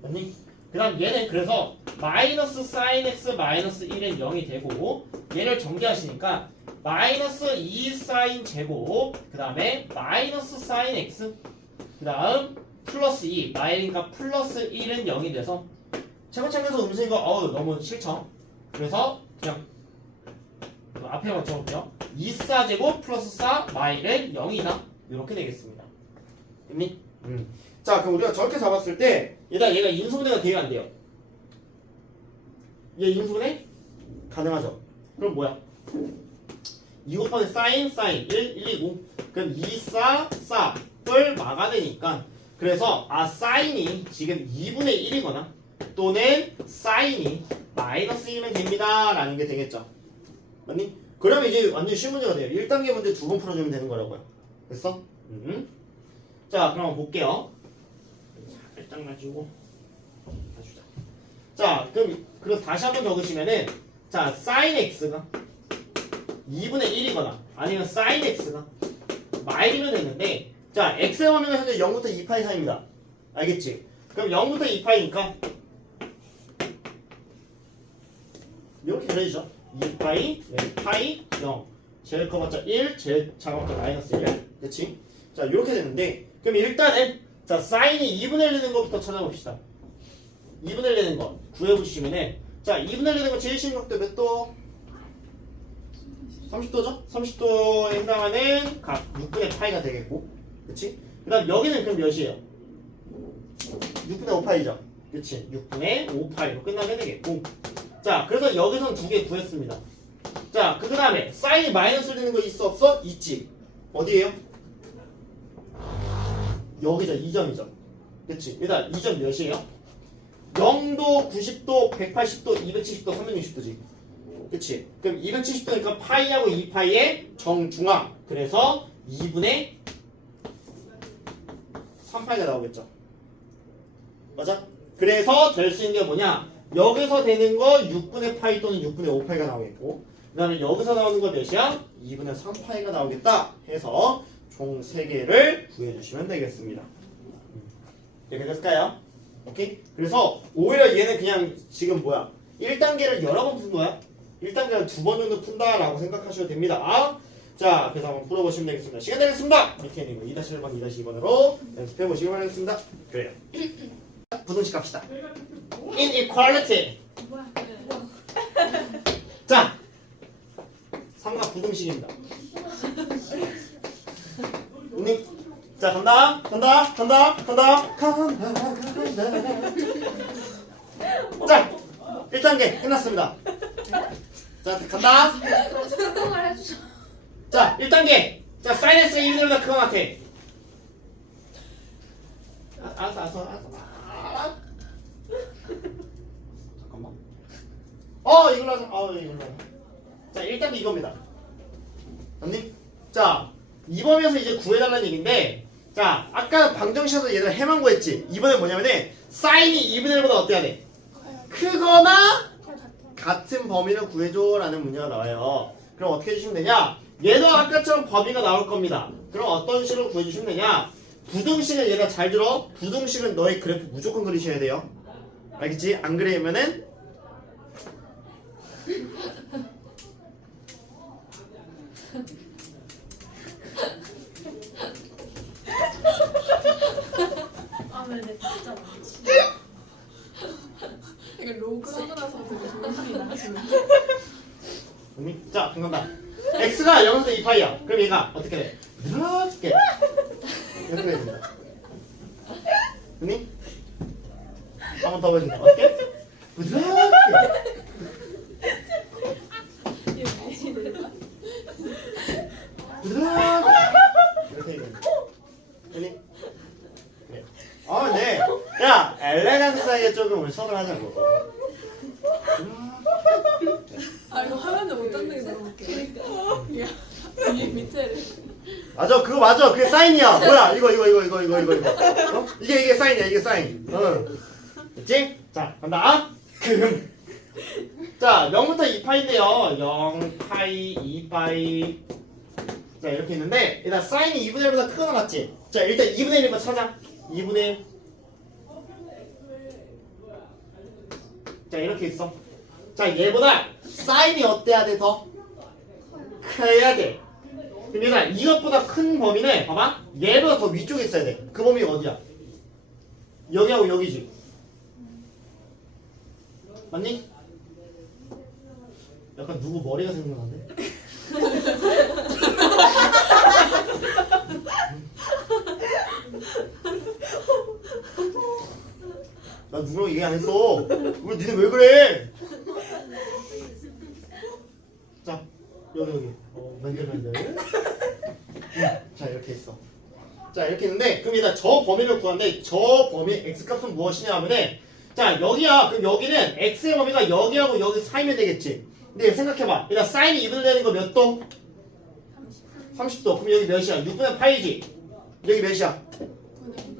맞니? 그 다음 얘는 그래서 마이너스 사인 x 마이너스 1은 0이 되고 얘를 정리하시니까 마이너스 2 사인 제곱 그 다음에 마이너스 사인 x 그 다음 플러스 2 마이너스 플러스 1은 0이 돼서 최고창에서 음수인 거 너무 싫죠. 그래서 그냥 앞에 맞춰볼게요. 2사 제곱 플러스 4 마이는 0이다. 이렇게 되겠습니다. 됐니? 자, 그럼 우리가 저렇게 잡았을 때 얘가 인수분해가 돼야 안 돼요? 얘 인수분해? 가능하죠. 그럼 뭐야? 2 곱하기 사인 1, 2고 그럼 2, 4, 4을 막아내니까 그래서 사인이 지금 2분의 1이거나 또는 사인이 마이너스 1이면 됩니다 라는 게 되겠죠. 맞니? 그러면 이제 완전 쉬운 문제가 돼요. 1단계 문제 2번 풀어주면 되는 거라고요. 됐어? 자, 그럼 볼게요. 살짝만 주고 해주자. 자, 그럼 다시 한번 적으시면은 자, sin x가 2분의 1이거나 아니면 sin x가 마이면 되는데 자, x의 범위가 현재 0부터 2파이 사이입니다. 알겠지? 그럼 0부터 2파이니까 이렇게 그려지죠. 2파이, 파이, 0 제일 커봤자 1, 제일 작아봤자 마이너스 1 그치? 자, 이렇게 되는데 그럼 일단은 자, 사인이 2분의 1 되는 것부터 찾아봅시다. 2분의 1 되는 거 구해보시면은 자, 2분의 1 되는 거 제일 쉬운 각도 몇 도? 30도죠? 30도에 해당하는 각 6분의 파이가 되겠고 그치? 그 다음 여기는 그럼 몇이에요? 6분의 5파이죠? 그치? 6분의 5파이로 끝나게 되겠고 자, 그래서 여기선 두 개 구했습니다. 자, 그 다음에 사인이 마이너스 되는 거 있어 없어? 있지. 어디에요? 여기죠. 2점이죠. 그치? 일단 2점 몇이에요? 0도, 90도, 180도, 270도, 360도지. 그치? 그럼 270도니까 파이하고 2파이의 정중앙. 그래서 2분의 3파이가 나오겠죠. 맞아? 그래서 될 수 있는 게 뭐냐? 여기서 되는 거 6분의 파이 또는 6분의 5파이가 나오겠고 그 다음에 여기서 나오는 거 몇이야? 2분의 3파이가 나오겠다 해서 총 3개를 구해주시면 되겠습니다. 이렇게 됐을까요? 오케이? 그래서 오히려 얘는 그냥 지금 뭐야? 1단계를 여러 번 푼 거야? 1단계를 2번 정도 푼다라고 생각하셔도 됩니다. 자, 그래서 한번 풀어보시면 되겠습니다. 시간 되겠습니다. 밑에 있는 거 2-1번, 2-2번으로 연습해보시기 바라겠습니다. 그래요. 부등식 갑시다. inequality. 자, 삼각 부등식입니다. 자, 간다. 자, 1단계 끝났습니다. 자, 간다. 성공을 해주죠. 자, 1단계. 자, sin x 2분의 그거 같아. 알았어. 잠깐만. 이걸로 하자. 이걸로 하자. 자, 1단계 이겁니다. 맞니? 자, 이번에서 이제 구해달라는 얘기인데, 자, 아까 방정식에서 얘들 해만 구했지. 이번엔 뭐냐면은, 사인이 2분의 1보다 어때야 돼? 크거나 같은 범위를 구해줘 라는 문제가 나와요. 그럼 어떻게 해주시면 되냐? 얘도 아까처럼 범위가 나올 겁니다. 그럼 어떤 식으로 구해주시면 되냐? 부등식은 얘가 잘 들어. 부등식은 너의 그래프 무조건 그리셔야 돼요. 알겠지? 안 그리면은 아, 근데 진짜 많지. 이거 로그 하고 나서 되게 좋은 소리 나시는 자, 잠깐만. x가 0에서 2파이야. 그럼 얘가 어떻게 돼? 이렇게 이렇게 됩니다. 됐니? 한 번 더 보여준다. 어떻게? 부드럽게 부드럽게 이렇게 됩니다. 됐니? 그래. 아, 네. 야, 엘레강스하게 조금 우리 수업을 하자고. 아 이거 화면에 못 담는 게 너무 웃겨. 그러니까 위에 밑에를. 맞아, 그거 맞아. 그게 사인이야. 뭐야? 이거. 어? 이게 사인이야. 이게 사인. 됐지? 자, 간다. 자, 0부터 2파인데요. 0파이, 2파이. 자, 이렇게 있는데, 일단 사인이 2분의 1보다 크거나 같지? 자, 일단 2분의 1인 거 찾아. 2분의 1. 자, 이렇게 있어. 자, 얘보다 사인이 어때야 돼? 더 커야 돼. 그럼 얘가 이것보다 큰 범위는 봐봐. 얘보다 더 위쪽에 있어야 돼. 그 범위가 어디야? 여기하고 여기지. 맞니? 약간 누구 머리가 생각나는데? 나 누구랑 얘기 안 했어. 왜 니네 왜 그래? 자, 여기. 맨들. 자, 이렇게 있어. 자, 이렇게 있는데, 그럼 일단 저 범위를 구하는데, 저 범위 x값은 무엇이냐 하면은, 자, 여기야. 그럼 여기는 x의 범위가 여기하고 여기 사이면 되겠지. 근데 생각해봐. 일단 사인이 2분의 되는 거 몇 도? 30도. 그럼 여기 몇이야? 6분의 파이지. 여기 몇이야?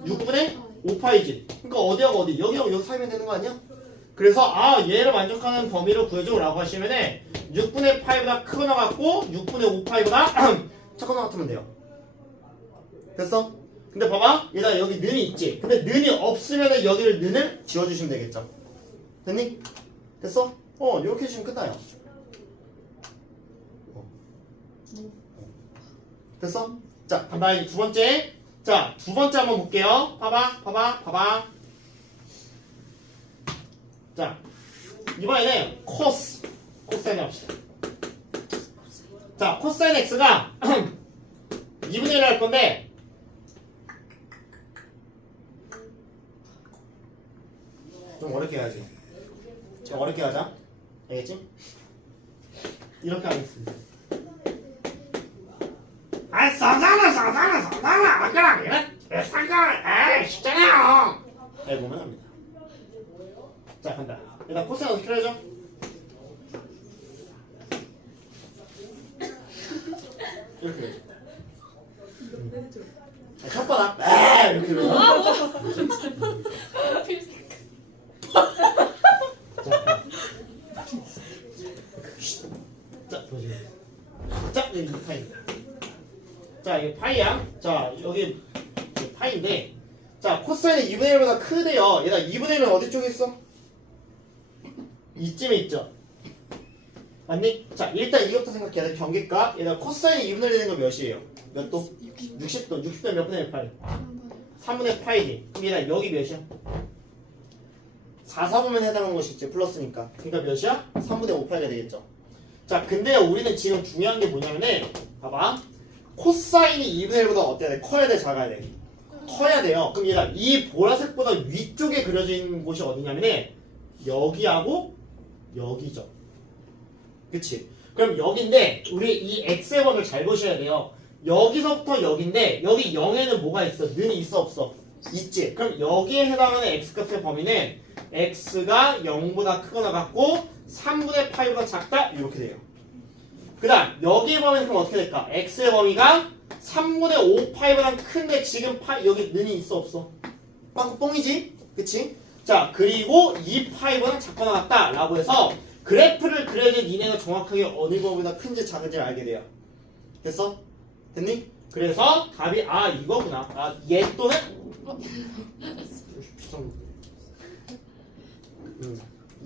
6분의 5파이지. 그러니까 어디하고 어디? 여기하고 여기 사이면 되는 거 아니야? 그래서 얘를 만족하는 범위를 구해줘 라고 하시면은 6분의 파이보다 크거나 같고 6분의 5파이보다 작거나 같으면 돼요. 됐어? 근데 봐봐. 얘가 여기 는이 있지. 근데 는이 없으면은 여기를 는을 지워주시면 되겠죠. 됐니? 됐어? 이렇게 해주시면 끝나요. 됐어? 자, 간다. 이제 두 번째. 자, 두 번째 한번 볼게요. 봐봐. 자, 이번에는 코사인 합시다. 자, 코사인 x가 2분의 1을 할 건데, 좀 어렵게 해야지. 좀 어렵게 하자. 알겠지? 이렇게 하겠습니다. 써달라. 아까랑 이런 상관, 쉽잖아요. 네, 보면 합니다. 자, 간다. 일단 코사인 어떻게 해야죠? 이렇게 해야죠. 혓바닥, 이렇게 해야죠. 자, 보시면. 자, 여기 파이입니다. 자, 이게 파이야. 자, 여기 파이인데, 자, 코사인은 2분의 1보다 크대요. 얘가 2분의 1은 어디 쪽에 있어? 이쯤에 있죠. 맞니? 자, 일단 이것부터 생각해야 돼. 경계값. 얘가 코사인이 2분의 1 되는 거 몇이에요? 몇 도? 60도. 60도 몇 분의 1 파이? 3분의 파이지. 그럼 얘가 여기 몇이야? 4, 4분면 해당하는 것이지. 플러스니까. 그러니까 몇이야? 3분의 5파이가 되겠죠. 자, 근데 우리는 지금 중요한 게 뭐냐면은, 봐봐. 코사인이 2분의 1보다 어때야 돼? 커야 돼? 작아야 돼? 커야 돼요. 그럼 얘가 이 보라색보다 위쪽에 그려진 곳이 어디냐면은, 여기하고 여기죠. 그치? 그럼 여기인데 우리 이 x의 범위를 잘 보셔야 돼요. 여기서부터 여기인데 여기 0에는 뭐가 있어? 는이 있어 없어? 있지? 그럼 여기에 해당하는 x값의 범위는 x가 0보다 크거나 같고 3분의 파이보다 작다? 이렇게 돼요. 그 다음 여기의 범위는 그럼 어떻게 될까? x의 범위가 3분의 5파이보다 큰데 지금 여기 는이 있어 없어? 빵꾸 뽕이지? 그치? 자, 그리고 2파이보다 작거나 같다 라고 해서 그래프를 그려야지 니네가 정확하게 어느 거보다 큰지 작은지를 알게 돼요. 됐어? 됐니? 그래서 답이 이거구나. 얘 또는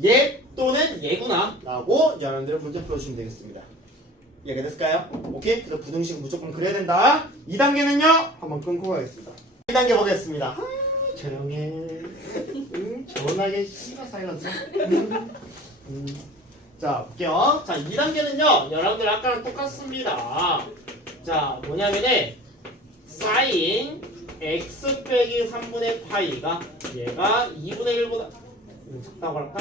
얘 또는 얘구나 라고 여러분들은 문제 풀어주시면 되겠습니다. 이해가 됐을까요? 오케이? 그래서 부등식 무조건 그려야 된다. 2단계는요 한번 끊고 가겠습니다. 2단계 보겠습니다. 조용해. 조용하게 씨가 사이런스. 자 볼게요. 자 2단계는요 여러분들 아까랑 똑같습니다. 자 뭐냐면은 사인 x 빼기 3분의 파이가 얘가 2분의 1보다 작다고 할까?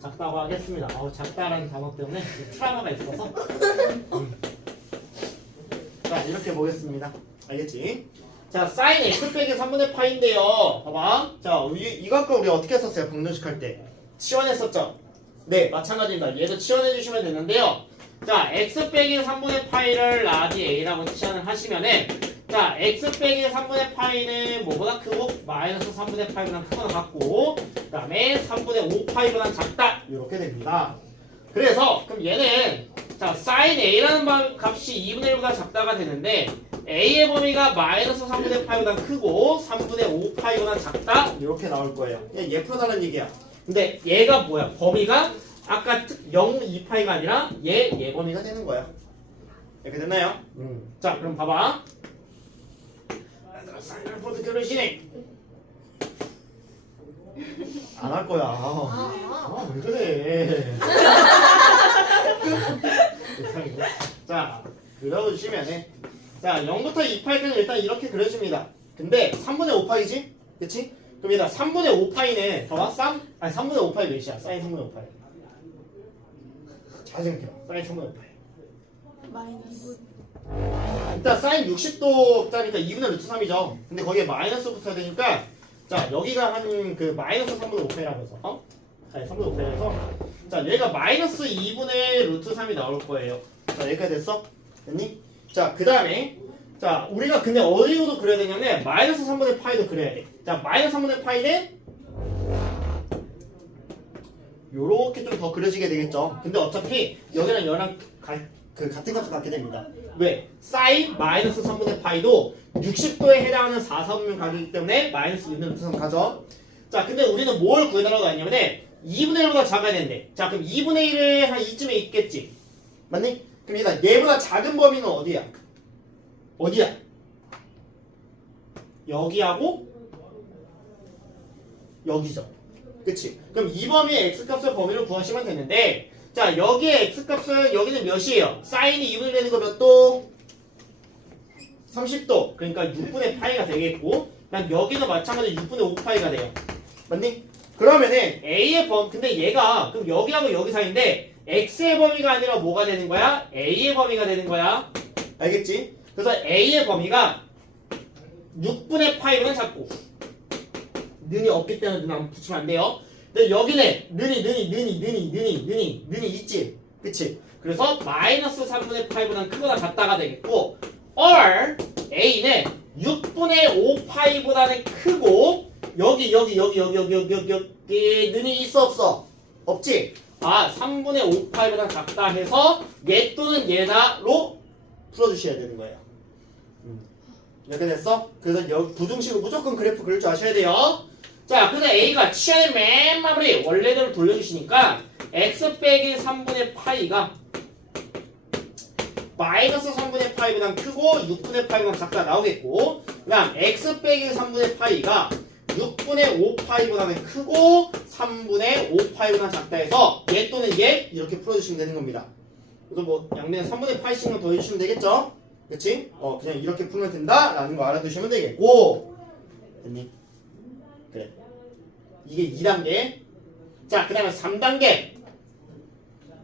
작다고 하겠습니다. 작다라는 단어 때문에 트라우마가 있어서 자 이렇게 보겠습니다. 알겠지? 자 사인 x 빼기 3분의 파인데요. 봐봐. 자 이거 아까 우리 어떻게 했었어요? 방정식 할 때 치환했었죠? 네 마찬가지입니다. 얘도 치환해 주시면 되는데요. 자 x 빼기 3분의 파이를 라지 a라고 치환을 하시면은 자 x 빼기 3분의 파이는 뭐보다 크고 마이너스 3분의 파이보다 크거나 같고 그 다음에 3분의 5 파이보다 작다 이렇게 됩니다. 그래서 그럼 얘는 자 sin a라는 값이 2분의 1보다 작다가 되는데 a의 범위가 마이너스 3분의 파이보다 크고 3분의 5 파이보다 작다 이렇게 나올 거예요. 얘 풀어달라는 얘기야. 근데 얘가 뭐야? 범위가 아까 0, 2파이가 아니라 얘 범위가 되는 거야. 이렇게 됐나요? 자 그럼 봐봐. 사인볼트 결혼식이 안 할 거야. 왜 그래? 자 그려주시면 자 0부터 2파이까지 일단 이렇게 그려줍니다. 근데 3분의 5파이지? 그치? 그럼 얘들아 3분의 5파이는 봐봐 3분의 5파이 몇이야? 사인 3분의 5파이 잘 생각해봐. 사인 3분의 5파이 마이너스. 일단 사인 60도짜리니까 2분의 루트 3이죠. 근데 거기에 마이너스 붙어야 되니까 자 여기가 한 그 마이너스 3분의 5파이라고 해서 아니 3분의 5파이라서 자 얘가 마이너스 2분의 루트 3이 나올 거예요. 자 여기까지 됐어? 됐니? 자 그 다음에 자 우리가 근데 어디로도 그려야 되냐면 마이너스 3분의 파이도 그려야 돼. 자 마이너스 3분의 파이는 요렇게 좀 더 그려지게 되겠죠. 근데 어차피 여기랑 여기랑 같은 값을 갖게 됩니다. 왜? 사인 마이너스 3분의 파이도 60도에 해당하는 4사분면 가격이기 때문에 마이너스 2분의 루트 3 가죠. 자 근데 우리는 뭘 구해달라고 했냐면 2분의 1보다 작아야 되는데 자 그럼 2분의 1은 한 이쯤에 있겠지. 맞니? 그럼 얘보다 작은 범위는 어디야? 어디야? 여기하고 여기죠. 그치? 그럼 이 범위의 x값을 범위로 구하시면 되는데 자 여기에 x값은 여기는 몇이에요? 사인이 2분의 1 되는 거 몇 도? 30도. 그러니까 6분의 파이가 되겠고 그럼 여기도 마찬가지로 6분의 5파이가 돼요. 맞니? 그러면은 a의 근데 얘가 그럼 여기하고 여기 사이인데 x의 범위가 아니라 뭐가 되는 거야? a의 범위가 되는 거야. 알겠지? 그래서 a의 범위가 6분의 파이보다 작고 는이 없기 때문에 는 안 붙이면 안 돼요. 근데 여기는 는이 있지. 그치? 그래서 마이너스 3분의 파이보다 크거나 같다가 되겠고 or a는 6분의 5파이보다는 크고 여기 는이 있어 없어? 없지? 3분의 5파이보다 작다 해서 얘 또는 얘다로 풀어주셔야 되는 거예요. 이렇게 됐어? 그래서 여기 부등식으로 무조건 그래프 그릴 줄 아셔야 돼요. 자, 그래서 A가 치환의 맨 마무리 원래대로 돌려주시니까 x 빼기 3분의 파이가 마이너스 3분의 파이보다 크고 6분의 파이보다 작다 나오겠고 그 다음 x 빼기 3분의 파이가 6분의 5파이보다는 크고 3분의 5파이보다 작다 해서 얘 또는 얘 이렇게 풀어주시면 되는 겁니다. 그래서 뭐 양면에 3분의 파이씩만 더 해주시면 되겠죠? 그치? 그냥 이렇게 풀면 된다 라는 거 알아두시면 되겠고 됐니? 그래 이게 2단계 자 그 다음에 3단계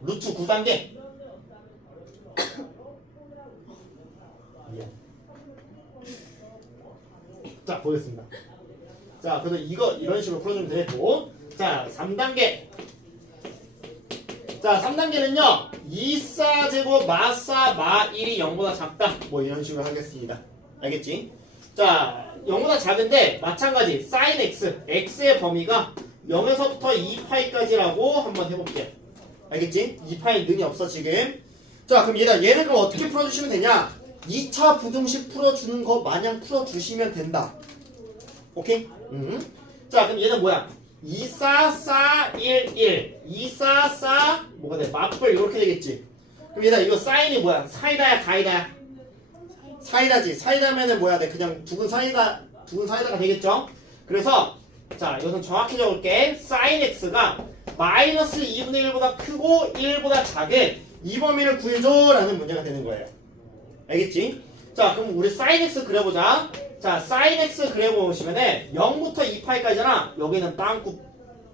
루트 9단계 자 보겠습니다. 자 그래서 이런 식으로 풀어주면 되겠고 자 3단계 자 3단계는요 2사제곱 마사 마 1이 0보다 작다 뭐 이런 식으로 하겠습니다. 알겠지? 자 0보다 작은데 마찬가지 sin x x의 범위가 0에서부터 2파이까지라고 한번 해볼게요. 알겠지? 2파이 능이 없어 지금. 자 그럼 얘는 그럼 어떻게 풀어주시면 되냐? 2차 부등식 풀어주는 거 마냥 풀어주시면 된다. 오케이? 자 그럼 얘는 뭐야? 2, 4, 4, 1, 1 2, 4, 4 뭐가 돼? 맞불 이렇게 되겠지. 그럼 얘들아 이거 사인이 뭐야? 사이다야 가이다야? 사이다지. 사이다면은 뭐야 돼? 그냥 죽은 사이다가 되겠죠? 그래서 자 이것은 정확히 적을게. 사인 x가 마이너스 2분의 1보다 크고 1보다 작은 이 범위를 구해줘 라는 문제가 되는 거예요. 알겠지? 자 그럼 우리 사인 x 그려보자. 자 사인 x 그려보시면은 0부터 2파이까지잖아. 여기는 빵꾸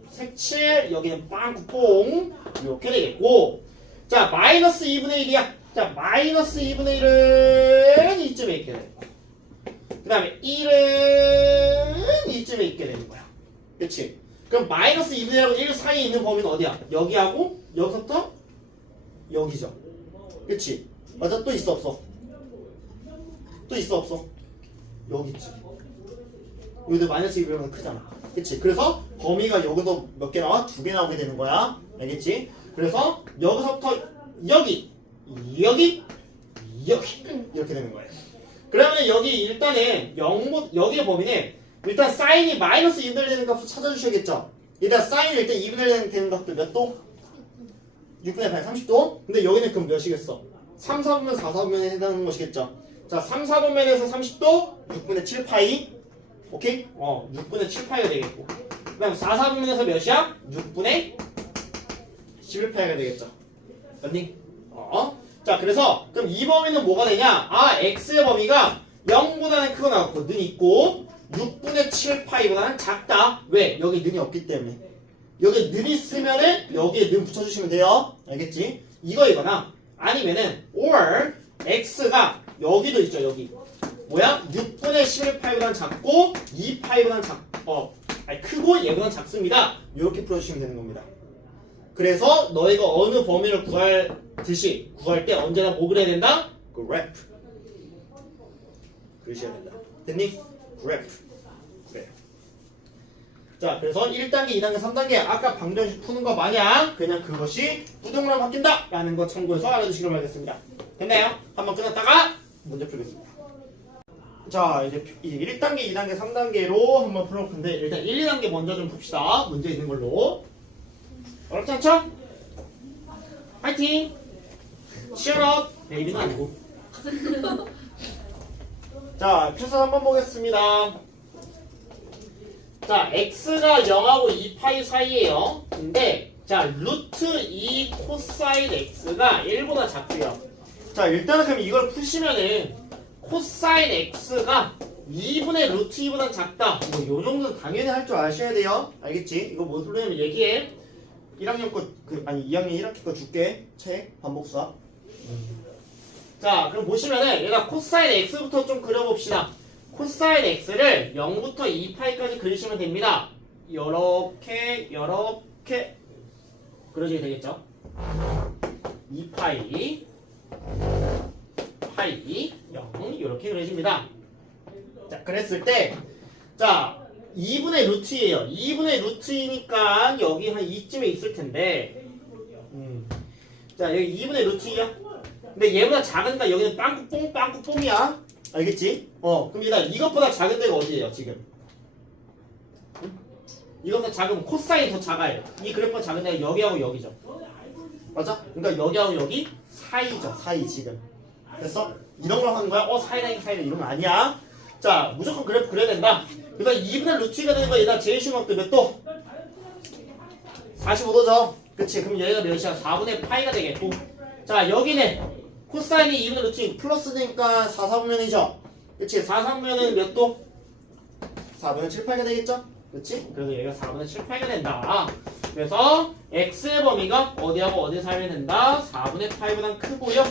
색칠, 여기는 빵꾸 뽕 이렇게 되겠고, 자 마이너스 2분의 1이야. 자 마이너스 2분의 1은 이쯤에 있게 되고, 그 다음에 1은 이쯤에 있게 되는 거야. 그치? 그럼 마이너스 2분의 1하고 1 사이에 있는 범위는 어디야? 여기하고 여기서부터 여기죠. 그치? 맞아? 또 있어 없어? 또 있어 없어? 여기 있지. 여기도 마이너스 2분의 1은 크잖아. 그치? 그래서 범위가 여기도 몇 개 나와? 2개 나오게 되는 거야. 알겠지? 그래서 여기서부터 여기 이렇게 되는 거예요. 그러면 여기 일단은 여기의 범위는 일단 사인이 마이너스 2분의 1 되는 값을 찾아주셔야겠죠. 일단 사인이 일단 2분의 1 되는 값도 몇 도? 6분의 8, 30도? 근데 여기는 그럼 몇이겠어? 3, 4분면 4, 4분면에 해당하는 것이겠죠. 자, 3, 4분면에서 30도? 6분의 7파이. 오케이? 6분의 7파이가 되겠고. 그 다음 4, 4분면에서 몇이야? 6분의 11파이가 되겠죠. 맞니? 자, 그래서 그럼 이 범위는 뭐가 되냐? 아, x의 범위가 0보다는 크고 나왔고 는이 있고 6분의 7파이보다는 작다. 왜? 여기 는이 없기 때문에. 여기 는 있으면은 여기에 는 붙여주시면 돼요. 알겠지? 이거나 아니면은 or x가 여기도 있죠. 여기 뭐야? 6분의 11파이보다는 작고 2파이보다는 크고 얘보다는 작습니다. 이렇게 풀어주시면 되는 겁니다. 그래서 너희가 어느 범위를 구할 때 언제나 뭐 그려야 된다? graph 그리셔야 된다. 됐니? graph. 그래. 자, 그래서 1단계, 2단계, 3단계 아까 방정식 푸는 거 마냥 그냥 그것이 부등호로 바뀐다 라는 거 참고해서 알아두시길 바라겠습니다. 됐나요? 한번 끝났다가 문제 풀겠습니다. 자, 이제 1단계, 2단계, 3단계로 한번 풀어볼 건데 일단 1, 2단계 먼저 좀 봅시다. 문제 있는 걸로. 어렵지 않죠? 파이팅! 치열업! 베이비는 아니고. 자, 표서 한번 보겠습니다. 자, x가 0하고 2파이 사이에요. 근데 자, 루트 2 코사인 x가 1보다 작고요. 자, 일단은 그럼 이걸 푸시면은 코사인 x가 2분의 루트 2보다 작다. 뭐 요 정도는 당연히 할 줄 아셔야 돼요. 알겠지? 이거 뭐 풀려면 얘기해. 1학년 거, 2학년 1학기 거 줄게. 책, 반복수학. 자, 그럼 보시면은 얘가 코사인 x부터 좀 그려봅시다. 코사인 x를 0부터 2파이까지 그리시면 됩니다. 요렇게 그려지게 되겠죠. 2파이 파이 0 이렇게 그려집니다. 자, 그랬을 때 자, 2분의 루트예요. 2분의 루트이니까 여기 한 이쯤에 있을 텐데 자, 여기 2분의 루트야. 근데 얘보다 작으니까 여기는 빵꾸뽕이야. 알겠지? 그럼 일단 이것보다 작은 데가 어디예요 지금? 이것보다 작으면 코사인이 더 작아요. 이 그래프가 작은 데가 여기하고 여기죠. 맞아? 그러니까 여기하고 여기 사이죠. 사이 지금. 됐어? 이런 걸 하는 거야? 사이다 이런 거 아니야. 자, 무조건 그래프 그려야 된다. 그래서 2분의 루트 2가 되는 거 얘가 제일 쉬운 것도 몇 도? 45도죠. 그치? 그럼 여기가 몇이야? 4분의 파이가 되겠고. 자, 여기는 코사인이 2분의 루트 2 플러스니까 4, 4분면이죠. 그치? 4, 3분면은 몇 도? 4분의 7, 8가 되겠죠? 그치? 그래서 얘가 4분의 7, 8가 된다. 그래서 x의 범위가 어디하고 어디 사이에 된다? 4분의 8보단 크고요.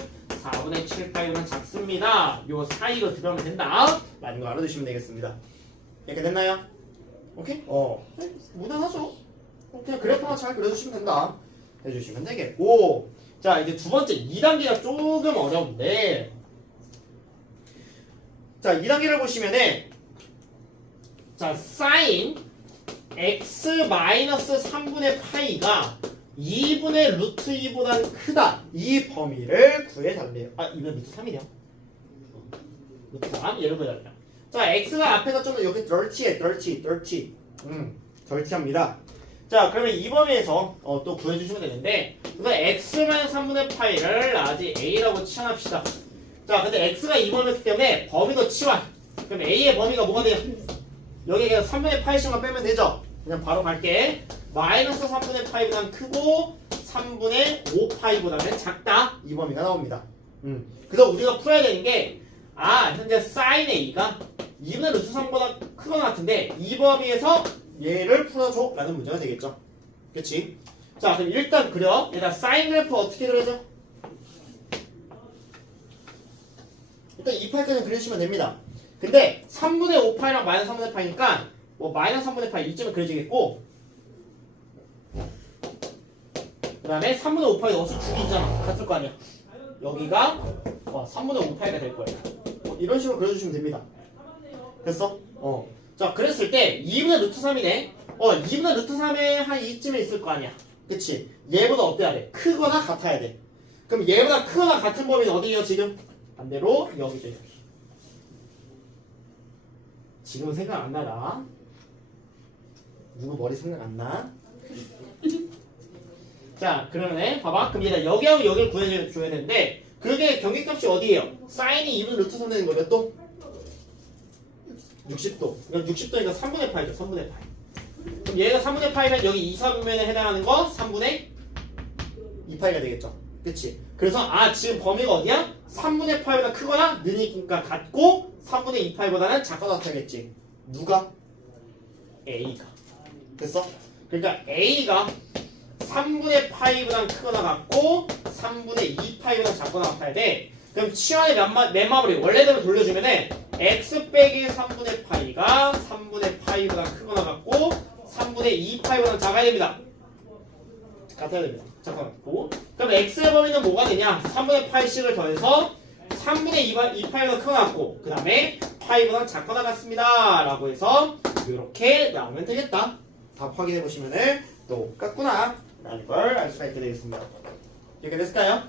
4분의 7, 8보단 작습니다. 요 사이로 들어가면 된다. 라는 거 알아두시면 되겠습니다. 이렇게 됐나요? 오케이? 무난하죠? 그냥 그래프만 잘 그려주시면 된다. 해주시면 되겠고. 자, 이제 두 번째 2단계가 조금 어려운데, 자, 2단계를 보시면은 자, sin x 마이너스 3분의 파이가 2분의 루트 2보다는 크다. 이 범위를 구해달래요. 아, 이건 루트 3이네요. 루트 3, 얘를 구해달래요. 자, x가 앞에서 좀 여기 dirty해, dirty합니다. 자, 그러면 이 범위에서 또 구해주시면 되는데, 그래서 x-3분의 파이를 라지 a라고 치환합시다. 자, 근데 x가 이 범위였기 때문에 범위도 치환. 그럼 a의 범위가 뭐가 돼요? 여기 그냥 3분의 파이씩만 빼면 되죠? 그냥 바로 갈게. 마이너스 3분의 파이보다는 크고 3분의 5파이보다는 작다. 이 범위가 나옵니다. 그래서 우리가 풀어야 되는 게, 현재 sin a가 2분의 루트 3보다 크거나 같은데 이 범위에서 얘를 풀어줘 라는 문제가 되겠죠. 그치? 자, 그럼 일단 그려. 얘들아, 사인 그래프 어떻게 그려져? 일단 2파이까지 그려주시면 됩니다. 근데 3분의 5파이랑 마이너스 3분의 파이니까 뭐 마이너스 3분의 파이 이쯤은 그려지겠고, 그 다음에 3분의 5파이 어차피 두 개 있잖아. 같을 거 아니야. 여기가 3분의 5파이가 될 거예요. 이런 식으로 그려주시면 됩니다. 됐어? 자, 그랬을 때 2분의 루트 3이네. 2분의 루트 3에 한 이쯤에 있을 거 아니야. 그치? 얘보다 어때야 돼? 크거나 같아야 돼. 그럼 얘보다 크거나 같은 범위는 어디예요 지금? 반대로 여기죠, 여기. 지금 생각 안 나라. 누구 머리 생각 안 나? 자, 그러면 봐봐. 그럼 얘가 여기하고 여기를 구해줘야 되는데, 그게 경계값이 어디예요? 사인이 2분의 루트 3 되는 거 몇 도? 60도. 그럼 60도니까 3분의 파이죠. 3분의 파이. 그럼 얘가 3분의 파이면 여기 2, 4분면에 해당하는 거 3분의 2파이가 되겠죠. 그치? 그래서 지금 범위가 어디야? 3분의 파이보다 크거나 느니까 같고 3분의 2파이보다는 작거나 같겠지. 누가? A가. 됐어? 그러니까 A가 3분의 파이보다 크거나 같고 3분의 2파이보다 작거나 같아야 돼. 그럼 치환의 맨 마무리 원래대로 돌려주면은 x 빼기 3분의 파이가 3분의 파이보다 크거나 같고 3분의 2파이보다 작아야 됩니다. 같아야 됩니다. 작거나 같고. 그럼 x의 범위는 뭐가 되냐? 3분의 파이씩을 더해서 3분의 2파이보다 크거나 같고 그 다음에 파이보다 작거나 같습니다. 라고 해서 이렇게 나오면 되겠다. 답 확인해 보시면은 똑같구나 라는 걸 알 수가 있게 되겠습니다. 이렇게 됐을까요?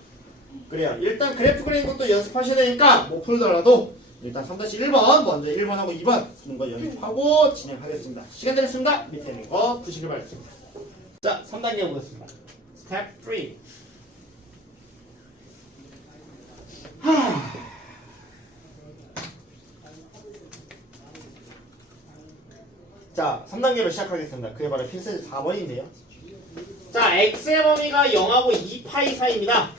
그래요. 일단 그래프 그리는 것도 연습하셔야 되니까 못 풀더라도 일단 3-1번 먼저 1번하고 2번 푸는 거 연습하고 진행하겠습니다. 시간 되셨습니다. 밑에 있는 거 푸시길 바라겠습니다. 자, 3단계 보겠습니다. 스텝 3. 자, 3단계로 시작하겠습니다. 그게 바로 필수 4번인데요. 자, x의 범위가 0하고 2파이 사이입니다.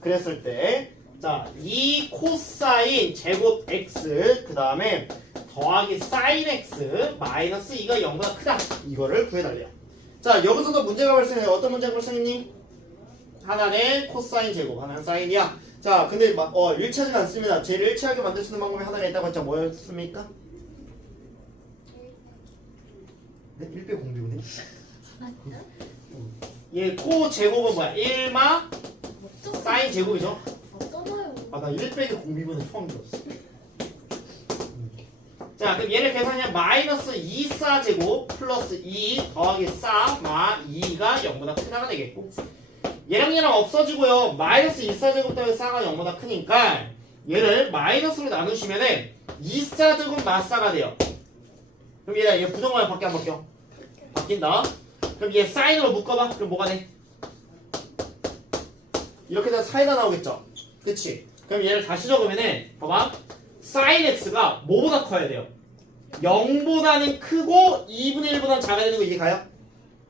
그랬을 때, 자, 2 코사인 제곱 x 그 다음에 더하기 사인 x 마이너스 2가 0보다 크다. 이거를 구해달래요. 자, 여기서도 문제가 발생해요. 어떤 문제가 발생했니? 하나는 코사인 제곱, 하나는 사인이야. 자, 근데 일치하지가 않습니다. 제일 일치하게 만들 수 있는 방법이 하나가 있다고 했죠. 뭐였습니까? 네? 1빼 공비분해? 얘 코 제곱은 뭐야? 1마 사인 제곱이죠? 나 1 빼기 공비분은 처음 들었어. 자, 그럼 얘를 계산하면 마이너스 2사 제곱 플러스 2 더하기 사 마 2가 0보다 크다가 되겠고, 얘랑 없어지고요. 마이너스 2사 제곱 더하기 사가 0보다 크니까 얘를 마이너스로 나누시면은 2사 제곱 마사가 돼요. 그럼 얘 부정관이 밖에 안 바뀌어? 바뀐다. 그럼 얘 사인으로 묶어봐. 그럼 뭐가 돼? 이렇게 되면 사이가 나오겠죠? 그치? 그럼 얘를 다시 적으면은 봐봐. sin x가 뭐보다 커야 돼요? 0보다는 크고 2분의 1보다는 작아야 되는 거 이해가요?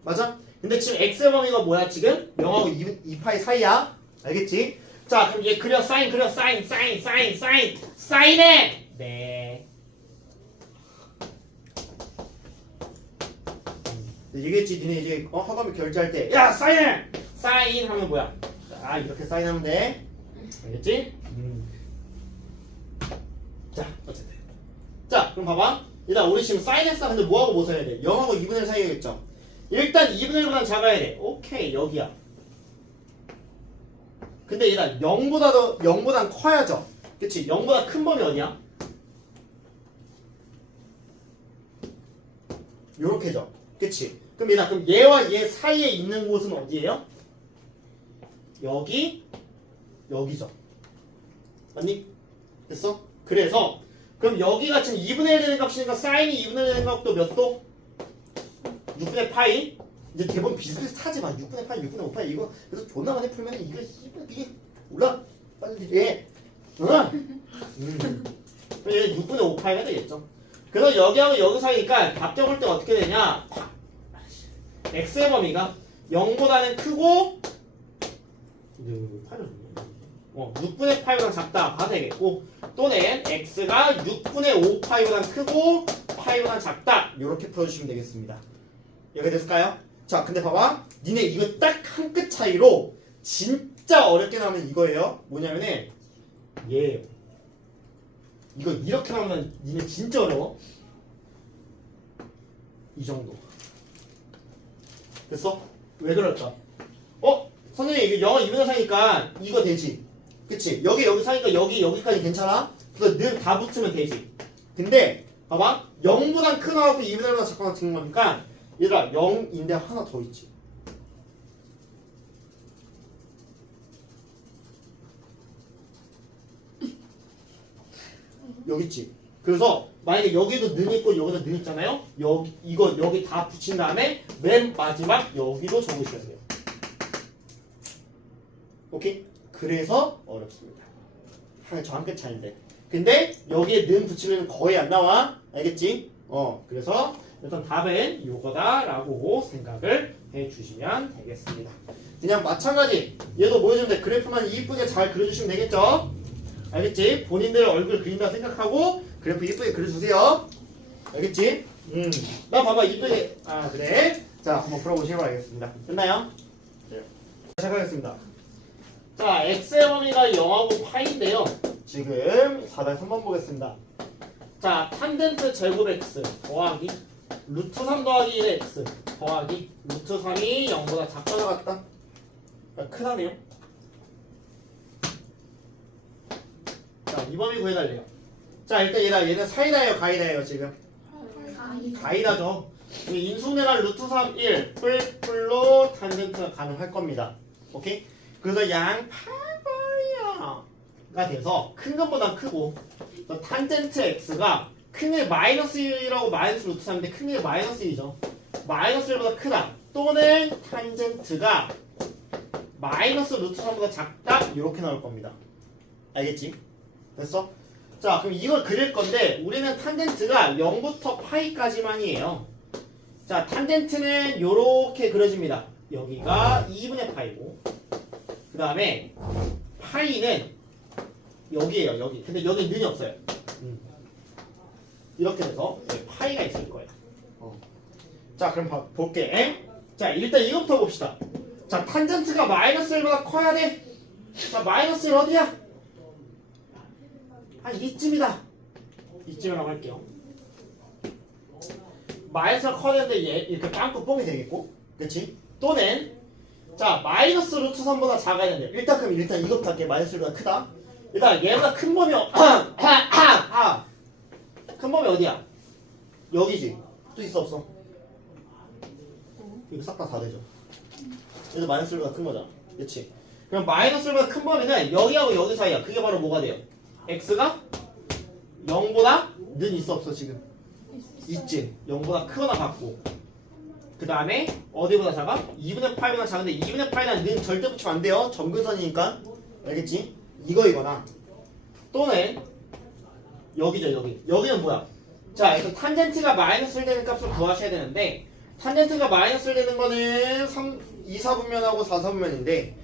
맞아? 근데 지금 x의 범위가 뭐야 지금? 0하고 2파이 사이야. 알겠지? 자, 그럼 얘 그려 sin 사인해. 네. 얘기했지. 니네 이제 학원비 결제할 때 야 사인해. 사인 하면 뭐야? 이렇게 사인하면 돼. 알겠지? 자, 어쨌든. 자, 그럼 봐봐. 일단 우리 지금 사인 x가 근데 뭐하고 뭐 써야 돼? 0하고 2분의 1 사이겠죠? 일단 2분의 1보다 작아야 돼. 오케이, 여기야. 근데 일단 0보단 커야죠. 그치? 0보다 큰 범위 어디야? 요렇게죠. 그치? 그럼 얘나 그럼 얘와 얘 사이에 있는 곳은 어디예요? 여기 여기죠. 맞니? 됐어? 그래서 그럼 여기가 지금 2분의 1 되는 값이니까 사인이 2분의 1 되는 값도 몇 도? 6분의 파이. 이제 대본 비슷비슷하지 마. 6분의 파이, 6분의 5 파이 이거 그래서 존나 많이 풀면 이게 올라 빨리 해. 응? 그럼 얘 6분의 5 파이가 되겠죠. 그래서 여기하고 여기 사이니까 답 적을 때 어떻게 되냐? x의 범위가 0보다는 크고 6분의 파이보다 작다가 되겠고 또는 x가 6분의 5파이보다 크고 파이보다 작다 이렇게 풀어주시면 되겠습니다. 이렇게 됐을까요? 자 근데 봐봐 니네 이거 딱 한 끗 차이로 진짜 어렵게 나오면 이거예요. 뭐냐면은 얘예요. 이거 이렇게 나오면 니네 진짜 어려워. 이 정도. 됐어? 왜 그럴까? 선생님 이게 영어 2분의 4니까 이거 되지. 그치? 여기 사니까 여기까지 괜찮아? 그래서 늘 다 붙으면 되지. 근데 봐봐 0보다 큰 거하고 2분의 1보다 작거나 같은 거니까 얘들아 0인데 하나 더 있지. 여기 있지. 그래서 만약에 여기도 는 있고 여기도 는 있잖아요. 여기 다 붙인 다음에 맨 마지막 여기도 적으셔야 돼요. 오케이? 그래서 어렵습니다. 저 한 끗 차인데. 근데 여기에 는 붙이면 거의 안 나와. 알겠지? 그래서 일단 답은 요거다라고 생각을 해주시면 되겠습니다. 그냥 마찬가지. 얘도 뭐 해주면 돼? 그래프만 이쁘게 잘 그려주시면 되겠죠? 알겠지? 본인들 얼굴 그린다 생각하고 그래프 이쁘게 그려주세요. 알겠지? 나 봐봐 이쁘게. 그래. 자 한번 풀어보시기 바라겠습니다. 됐나요? 네. 시작하겠습니다. 자 x의 범위가 0하고 파인데요. 지금 4단 3번 보겠습니다. 자 탄젠트 제곱 x 더하기 루트 3 더하기 1의 x 더하기 루트 3이 0보다 작거나 같다. 크다네요. 자 이 범위 구해달래요. 자 일단 얘는 사이다예요 가이다예요 지금? 가이다죠. 인수분해랑 루트 3 1 뿔로 탄젠트가 가능할 겁니다. 오케이? 그래서 양파이어가 돼서 큰 것보다 크고 탄젠트 x가 큰 게 마이너스 1이라고 마이너스 루트 3인데 큰 게 마이너스 1이죠. 마이너스 1보다 크다. 또는 탄젠트가 마이너스 루트 3보다 작다. 이렇게 나올 겁니다. 알겠지? 됐어? 자 그럼 이걸 그릴 건데 우리는 탄젠트가 0부터 파이까지만이에요. 자 탄젠트는 이렇게 그려집니다. 여기가 2분의 파이고 그 다음에 파이는 여기에요. 여기. 근데 여기 는이 없어요. 이렇게 돼서 파이가 있을 거예요. 자 그럼 볼게. 자 일단 이거부터 봅시다. 자 탄젠트가 마이너스 1보다 커야 돼. 자 마이너스 1 어디야? 이쯤이다. 이쯤이라고 할게요. 마이너스가 커야 되는데 얘 이렇게 빵꾸 뽕이 되겠고 그치? 또는 자 마이너스 루트 3보다 작아야 되는데 일단 이것부터 할게. 마이너스 1보다 크다. 일단 얘보다 큰 범위 큰 범위 어디야? 여기지. 또 있어 없어? 이거 싹 다 되죠. 얘도 마이너스 1보다 큰 거잖아. 그치? 그럼 마이너스 1보다 큰 범위는 여기하고 여기 사이야. 그게 바로 뭐가 돼요? x가 0보다 는 있어 없어 지금? 있지. 0보다 크거나 같고 그 다음에 어디보다 작아? 2분의 8보다 작은데 2분의 8이랑 는 절대 붙이면 안 돼요. 점근선이니까. 알겠지? 이거이거나 또는 여기죠. 여기는 뭐야? 자 일단 탄젠트가 마이너스 1 되는 값을 구하셔야 되는데 탄젠트가 마이너스 1 되는 거는 2, 4분면하고 4, 4분면인데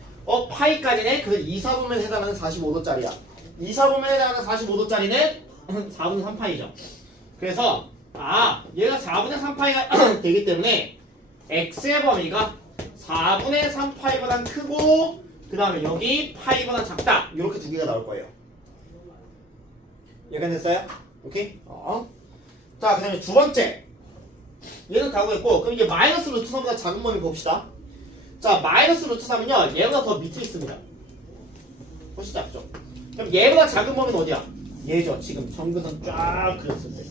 파이까지네? 그래서 2, 4분면에 해당하는 45도짜리야. 2, 4분면에 해당하는 45도짜리는 4분의 3파이죠. 그래서 얘가 4분의 3파이가 되기 때문에 x의 범위가 4분의 3파이보다 크고 그 다음에 여기 파이보다 작다. 이렇게 두 개가 나올 거예요. 이해가 됐어요? 오케이? 자 그 다음에 두 번째 얘는 다 구했고 그럼 이제 마이너스 루트 3보다 작은 범위 봅시다. 자 마이너스 루트 3은요 얘보다 더 밑에 있습니다. 훨씬 작죠? 그럼 얘보다 작은 범위는 어디야? 얘죠. 지금 점근선 쫙 그렸을 때.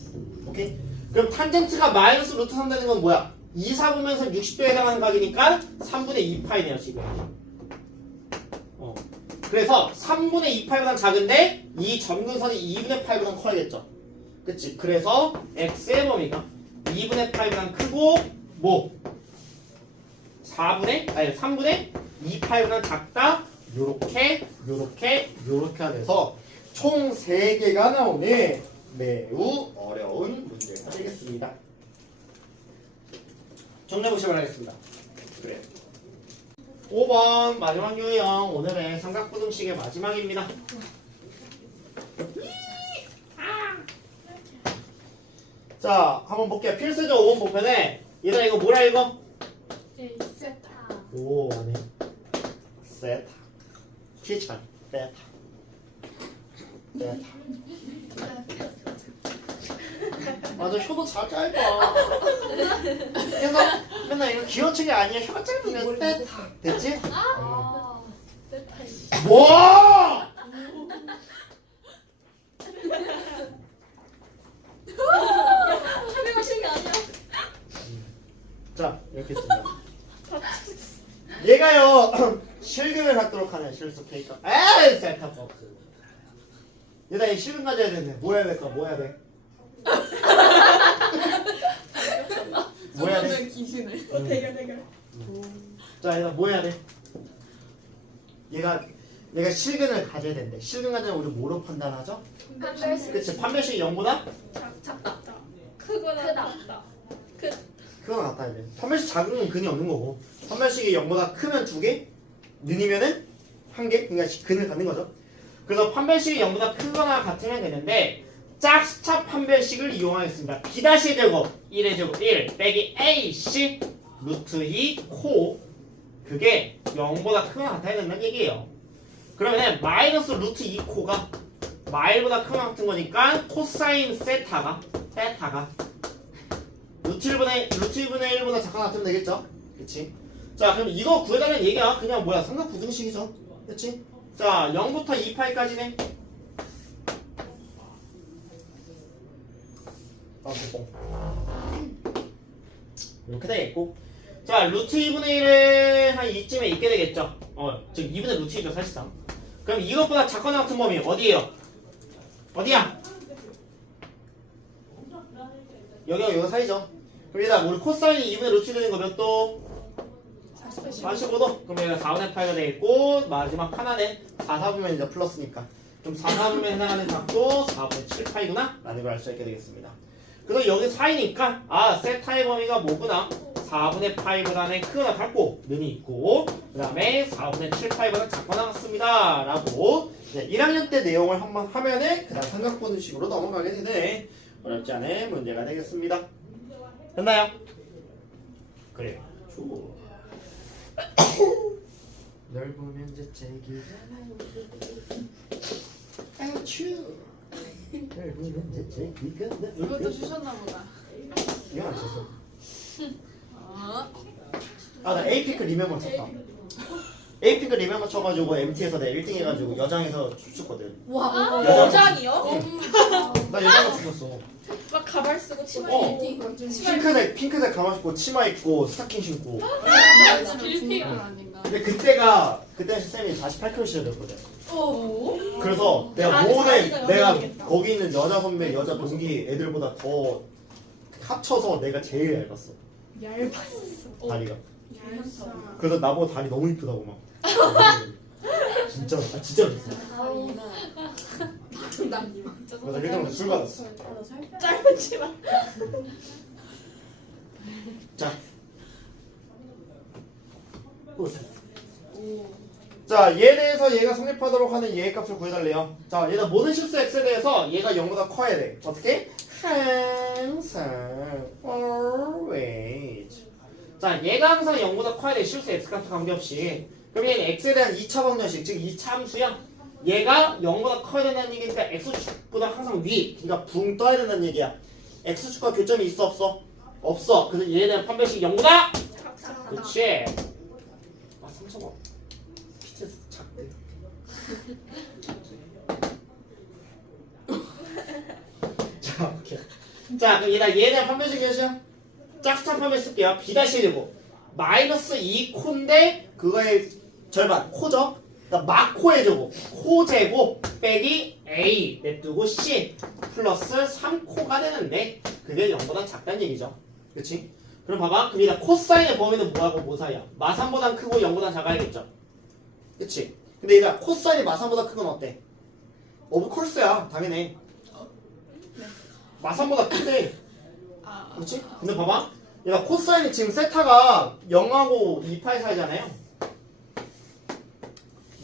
오케이? 그럼 탄젠트가 마이너스 루트 3 되는 건 뭐야? 2사분면선 60도에 해당하는 각이니까 3분의 2파이네요 지금. 그래서 3분의 2파이보다 작은데 이 점근선이 2분의 파이보다 커야겠죠. 그치? 그래서 x의 범위가 2분의 파이보다 크고 뭐 3분의 2파이보다 작다. 요렇게 돼서 총 3개가 나오는 매우 어려운 문제가 되겠습니다. 정리해보시기 바라겠습니다. 그래요. 5번 마지막 유형 오늘의 삼각부등식의 마지막입니다. 자 한번 볼게요. 필수죠. 5번 보편에 얘들아 이거 뭐라 읽어? 세타. 오 아니 세타 키찬 베타 맞아 혀도 잘 짧아. 그래서 맨날 이거 기어치기 아니야. 혀가 짧으면 베타 됐지? 아. 세타. 뭐? 촬영하신 게 아니야. 자 이렇게 씁니다. 얘가요 실근을 갖도록 하는 실수 케이크. 에이 세타박스. 얘들아 이 실근 가져야 되는데 뭐 해야 될까? 뭐 해야 돼? 뭐 해야 돼? 저거는 기신을. 대결. 자 얘들아 뭐 해야 돼? 얘가 실근을 가져야 된대. 실근 가져면 우리 뭐로 판단하죠? 그치 판별식이 0보다? 작다. 크거나 크다. 그건 같다 이제. 판별식 작으면 근이 없는 거고 판별식이 0보다 크면 2개 는이면은 1개 그러니까 근을 갖는 거죠. 그래서 판별식이 0보다 크거나 같으면 되는데 짝수차 판별식을 이용하겠습니다. B-의 제곱 1의 제곱 1 빼기 AC 루트 2 코 그게 0보다 크거나 같아야 된다는 얘기예요. 그러면 마이너스 루트 2 코가 마일보다 크거나 같은 거니까 코사인 세타가 루트 2분의 1보다 작거나 같으면 되겠죠? 그치? 자 그럼 이거 구해달라는 얘기야. 그냥 뭐야 삼각부등식이죠. 그치? 자 0부터 2파이까지네. 이렇게 되겠고 자 루트 2분의 1을 한 이쯤에 있게 되겠죠. 즉 2분의 루트 2죠 사실상. 그럼 이것보다 작거나 같은 범위 어디에요? 어디야? 여기가 사이죠. 그럼 얘들아 우리 코사인이 2분의 루트 2 되는 거 몇 도? 45도. 그럼 얘가 4분의 파이가 되겠고 마지막 하나는 4사분면 이제 플러스니까 좀 4사분면 해당하는 각도 4분의 7파이구나 라는 걸 알 수 있게 되겠습니다. 그래서 여기 4이니까 아 세타의 범위가 뭐구나 4분의 파이보다는 크거나 같고 는이 있고 그 다음에 4분의 7파이보다 작거나 같습니다 라고 1학년 때 내용을 한번 하면은 그 다음 삼각부등식으로 넘어가게 되네. 어렵지 않은 문제가 되겠습니다. 됐나요? 그래요. 좋아. 넓으면 재채기 아추 넓으면 재채기가 이것도 주셨나 보다. 이거 안 쳤어. 아, 나 에이피크 리멤버 쳤다. 에이피크 리멤버 쳐가지고 MT에서 내가 1등 해가지고 여장에서 줬거든. 와. 여장이요? 여장이요? 나 여장에서 줬어. 막 가발 쓰고 치마 어. 입고. 핑크색 가마 입고 치마 입고 스타킹 신고. 빌딩 아닌가? 근데 그때 쌤이 48kg 였거든. 오. 그래서 내가 다 모든 자기가 내가 여장이겠다. 거기 있는 여자 선배, 여자 동기 애들보다 더 합쳐서 내가 제일 얇았어. 얇았어. 다리가. 얇았어. 그래서 나보고 다리 너무 이쁘다고 막. 진짜 진짜 그랬어. 그래서 1등으로 술 받았어. 짧은 치마. 자. 자, 얘에 대해서 얘가 성립하도록 하는 얘의 값을 구해달래요. 자, 얘가 모든 실수 x에 대해서 얘가 0보다 커야 돼. 어떻게? 항상 always. 자, 얘가 항상 0보다 커야 돼. 실수 x 값과 관계없이. 그럼 얘는 x에 대한 2차 방정식, 즉 2차 함수야. 얘가 0보다 커야 된다는 얘기니까 x축보다 항상 위. 그러니까 붕 떠야 된다는 얘기야. x축과 교점이 있어 없어? 없어. 그래서 얘에 대한 판별식이 0보다 그렇지. 아, 상처가 피트 작대. 자, 오케이. 자, 그럼 얘에 대한 판별식이 몇이야? 짝수합하면 쓸게요. B-1고 마이너스 2코인데 그거의 절반 코죠. 그러니까 마코의 제곱 코제곱 빼기 A 냅두고 C 플러스 3코가 되는데 그게 0보다 작다는 얘기죠. 그치? 그럼 봐봐. 그럼 일단 코사인의 범위는 뭐하고 뭐 사이야? 마삼보단 크고 0보다 작아야겠죠. 그치? 근데 얘가 코사인이 마삼보다 큰 건 어때? 오브 콜스야 당연히. 마삼보다 큰데. 아, 그렇지? 근데 봐봐. 얘가 코사인이 지금 세타가 0하고 2파이 사이잖아요.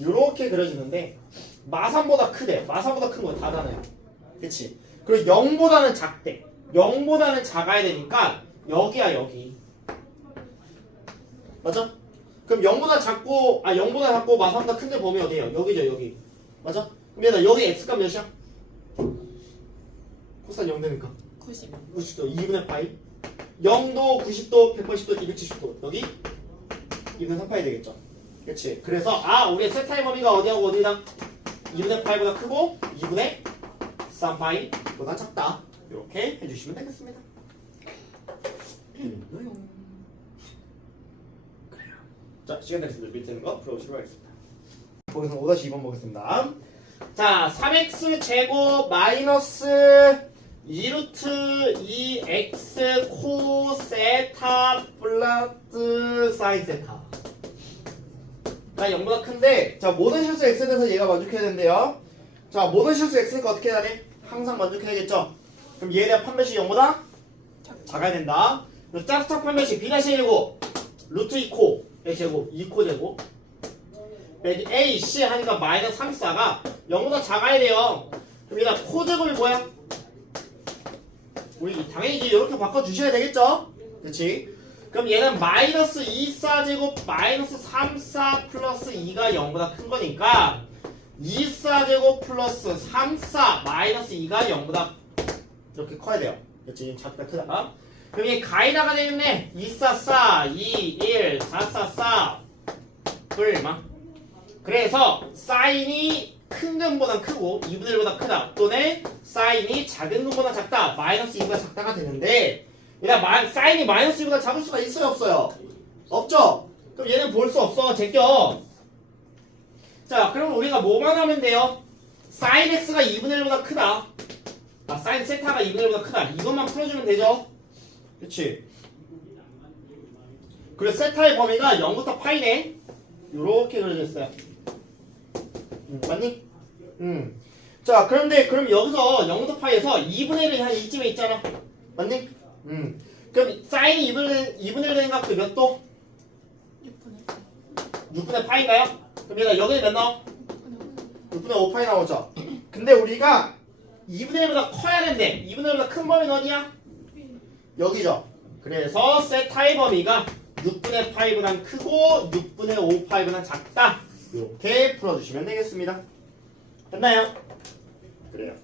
요렇게 그려지는데 마삼보다 크대. 마삼보다 큰 거 다잖아요. 그치? 그리고 0보다는 작대. 0보다는 작아야 되니까 여기야 여기. 맞아? 그럼 0보다 작고 0보다 작고 마삼보다 큰데 범위 어디에요? 여기죠 여기. 맞아? 그럼 얘들아 여기 x값 몇이야? 코사인 0 되니까 90. 90도 2분의 파이 0도 90도 180도 270도 여기 2분의 3파이 되겠죠. 그렇지. 그래서 우리의 세타의 범위가 어디하고 어디다 2분의 파이보다 크고 2분의 3파이보다 작다. 이렇게 해주시면 되겠습니다. 자, 시간 됐습니다. 밑에 있는 거 풀어보시도록 하겠습니다. 거기서 5-2번 보겠습니다. 자, 3x 제곱 마이너스 2루트 2x 코 세타 플러스 사인 세타 가 0보다 큰데 자 모든 실수 x에 대해서 얘가 만족해야 된대요. 자 모든 실수 x니까 어떻게 해야 돼? 항상 만족해야겠죠. 그럼 얘에 대한 판별식 0보다 작아야 된다. 그리고 짝수탑 판별식 B-1고 루트 2코 제곱 2코 제곱 빼기 a, c 하니까 마이너스 3, 4가 0보다 작아야 돼요. 그럼 얘가 코 제곱이 뭐야? 우리 당연히 이제 이렇게 바꿔주셔야 되겠죠? 그렇지? 그럼 얘는 마이너스 2, 4제곱 마이너스 3, 4 플러스 2가 0보다 큰 거니까 2, 4제곱 플러스 3, 4 마이너스 2가 0보다 이렇게 커야 돼요. 그렇지? 작다 크다. 그럼 얘 가이나가 되겠네. 2, 4, 4, 2, 1, 4, 4, 4 얼마? 그래서 사인이 큰 근보다 크고 2분의 1보다 크다 또는 사인이 작은 근보다 작다 마이너스 2보다 작다가 되는데 일단 사인이 마이너스 2보다 작을 수가 있어요 없어요? 없죠? 그럼 얘는 볼 수 없어 제껴. 자 그럼 우리가 뭐만 하면 돼요? 사인 x가 2분의 1보다 크다 사인 세타가 2분의 1보다 크다 이것만 풀어주면 되죠? 그치? 그리고 세타의 범위가 0부터 파이네 요렇게 그려져 있어요. 맞니? 자, 그런데 그럼 여기서 0부터 파이에서 2분의 1이 한 이쯤에 있잖아. 맞니? 그럼 사인이 2분의 1 되는 값도 몇 도? 6분의 파이인가요? 그럼 얘가 여기는 몇 나와? 6분의 5파이 나오죠. 근데 우리가 2분의 1보다 커야 된대. 2분의 1보다 큰 범위는 어디야? 여기죠. 그래서 세타의 범위가 6분의 파이보단 크고 6분의 5파이보단 작다. 이렇게 풀어주시면 되겠습니다. 됐나요? 그래요.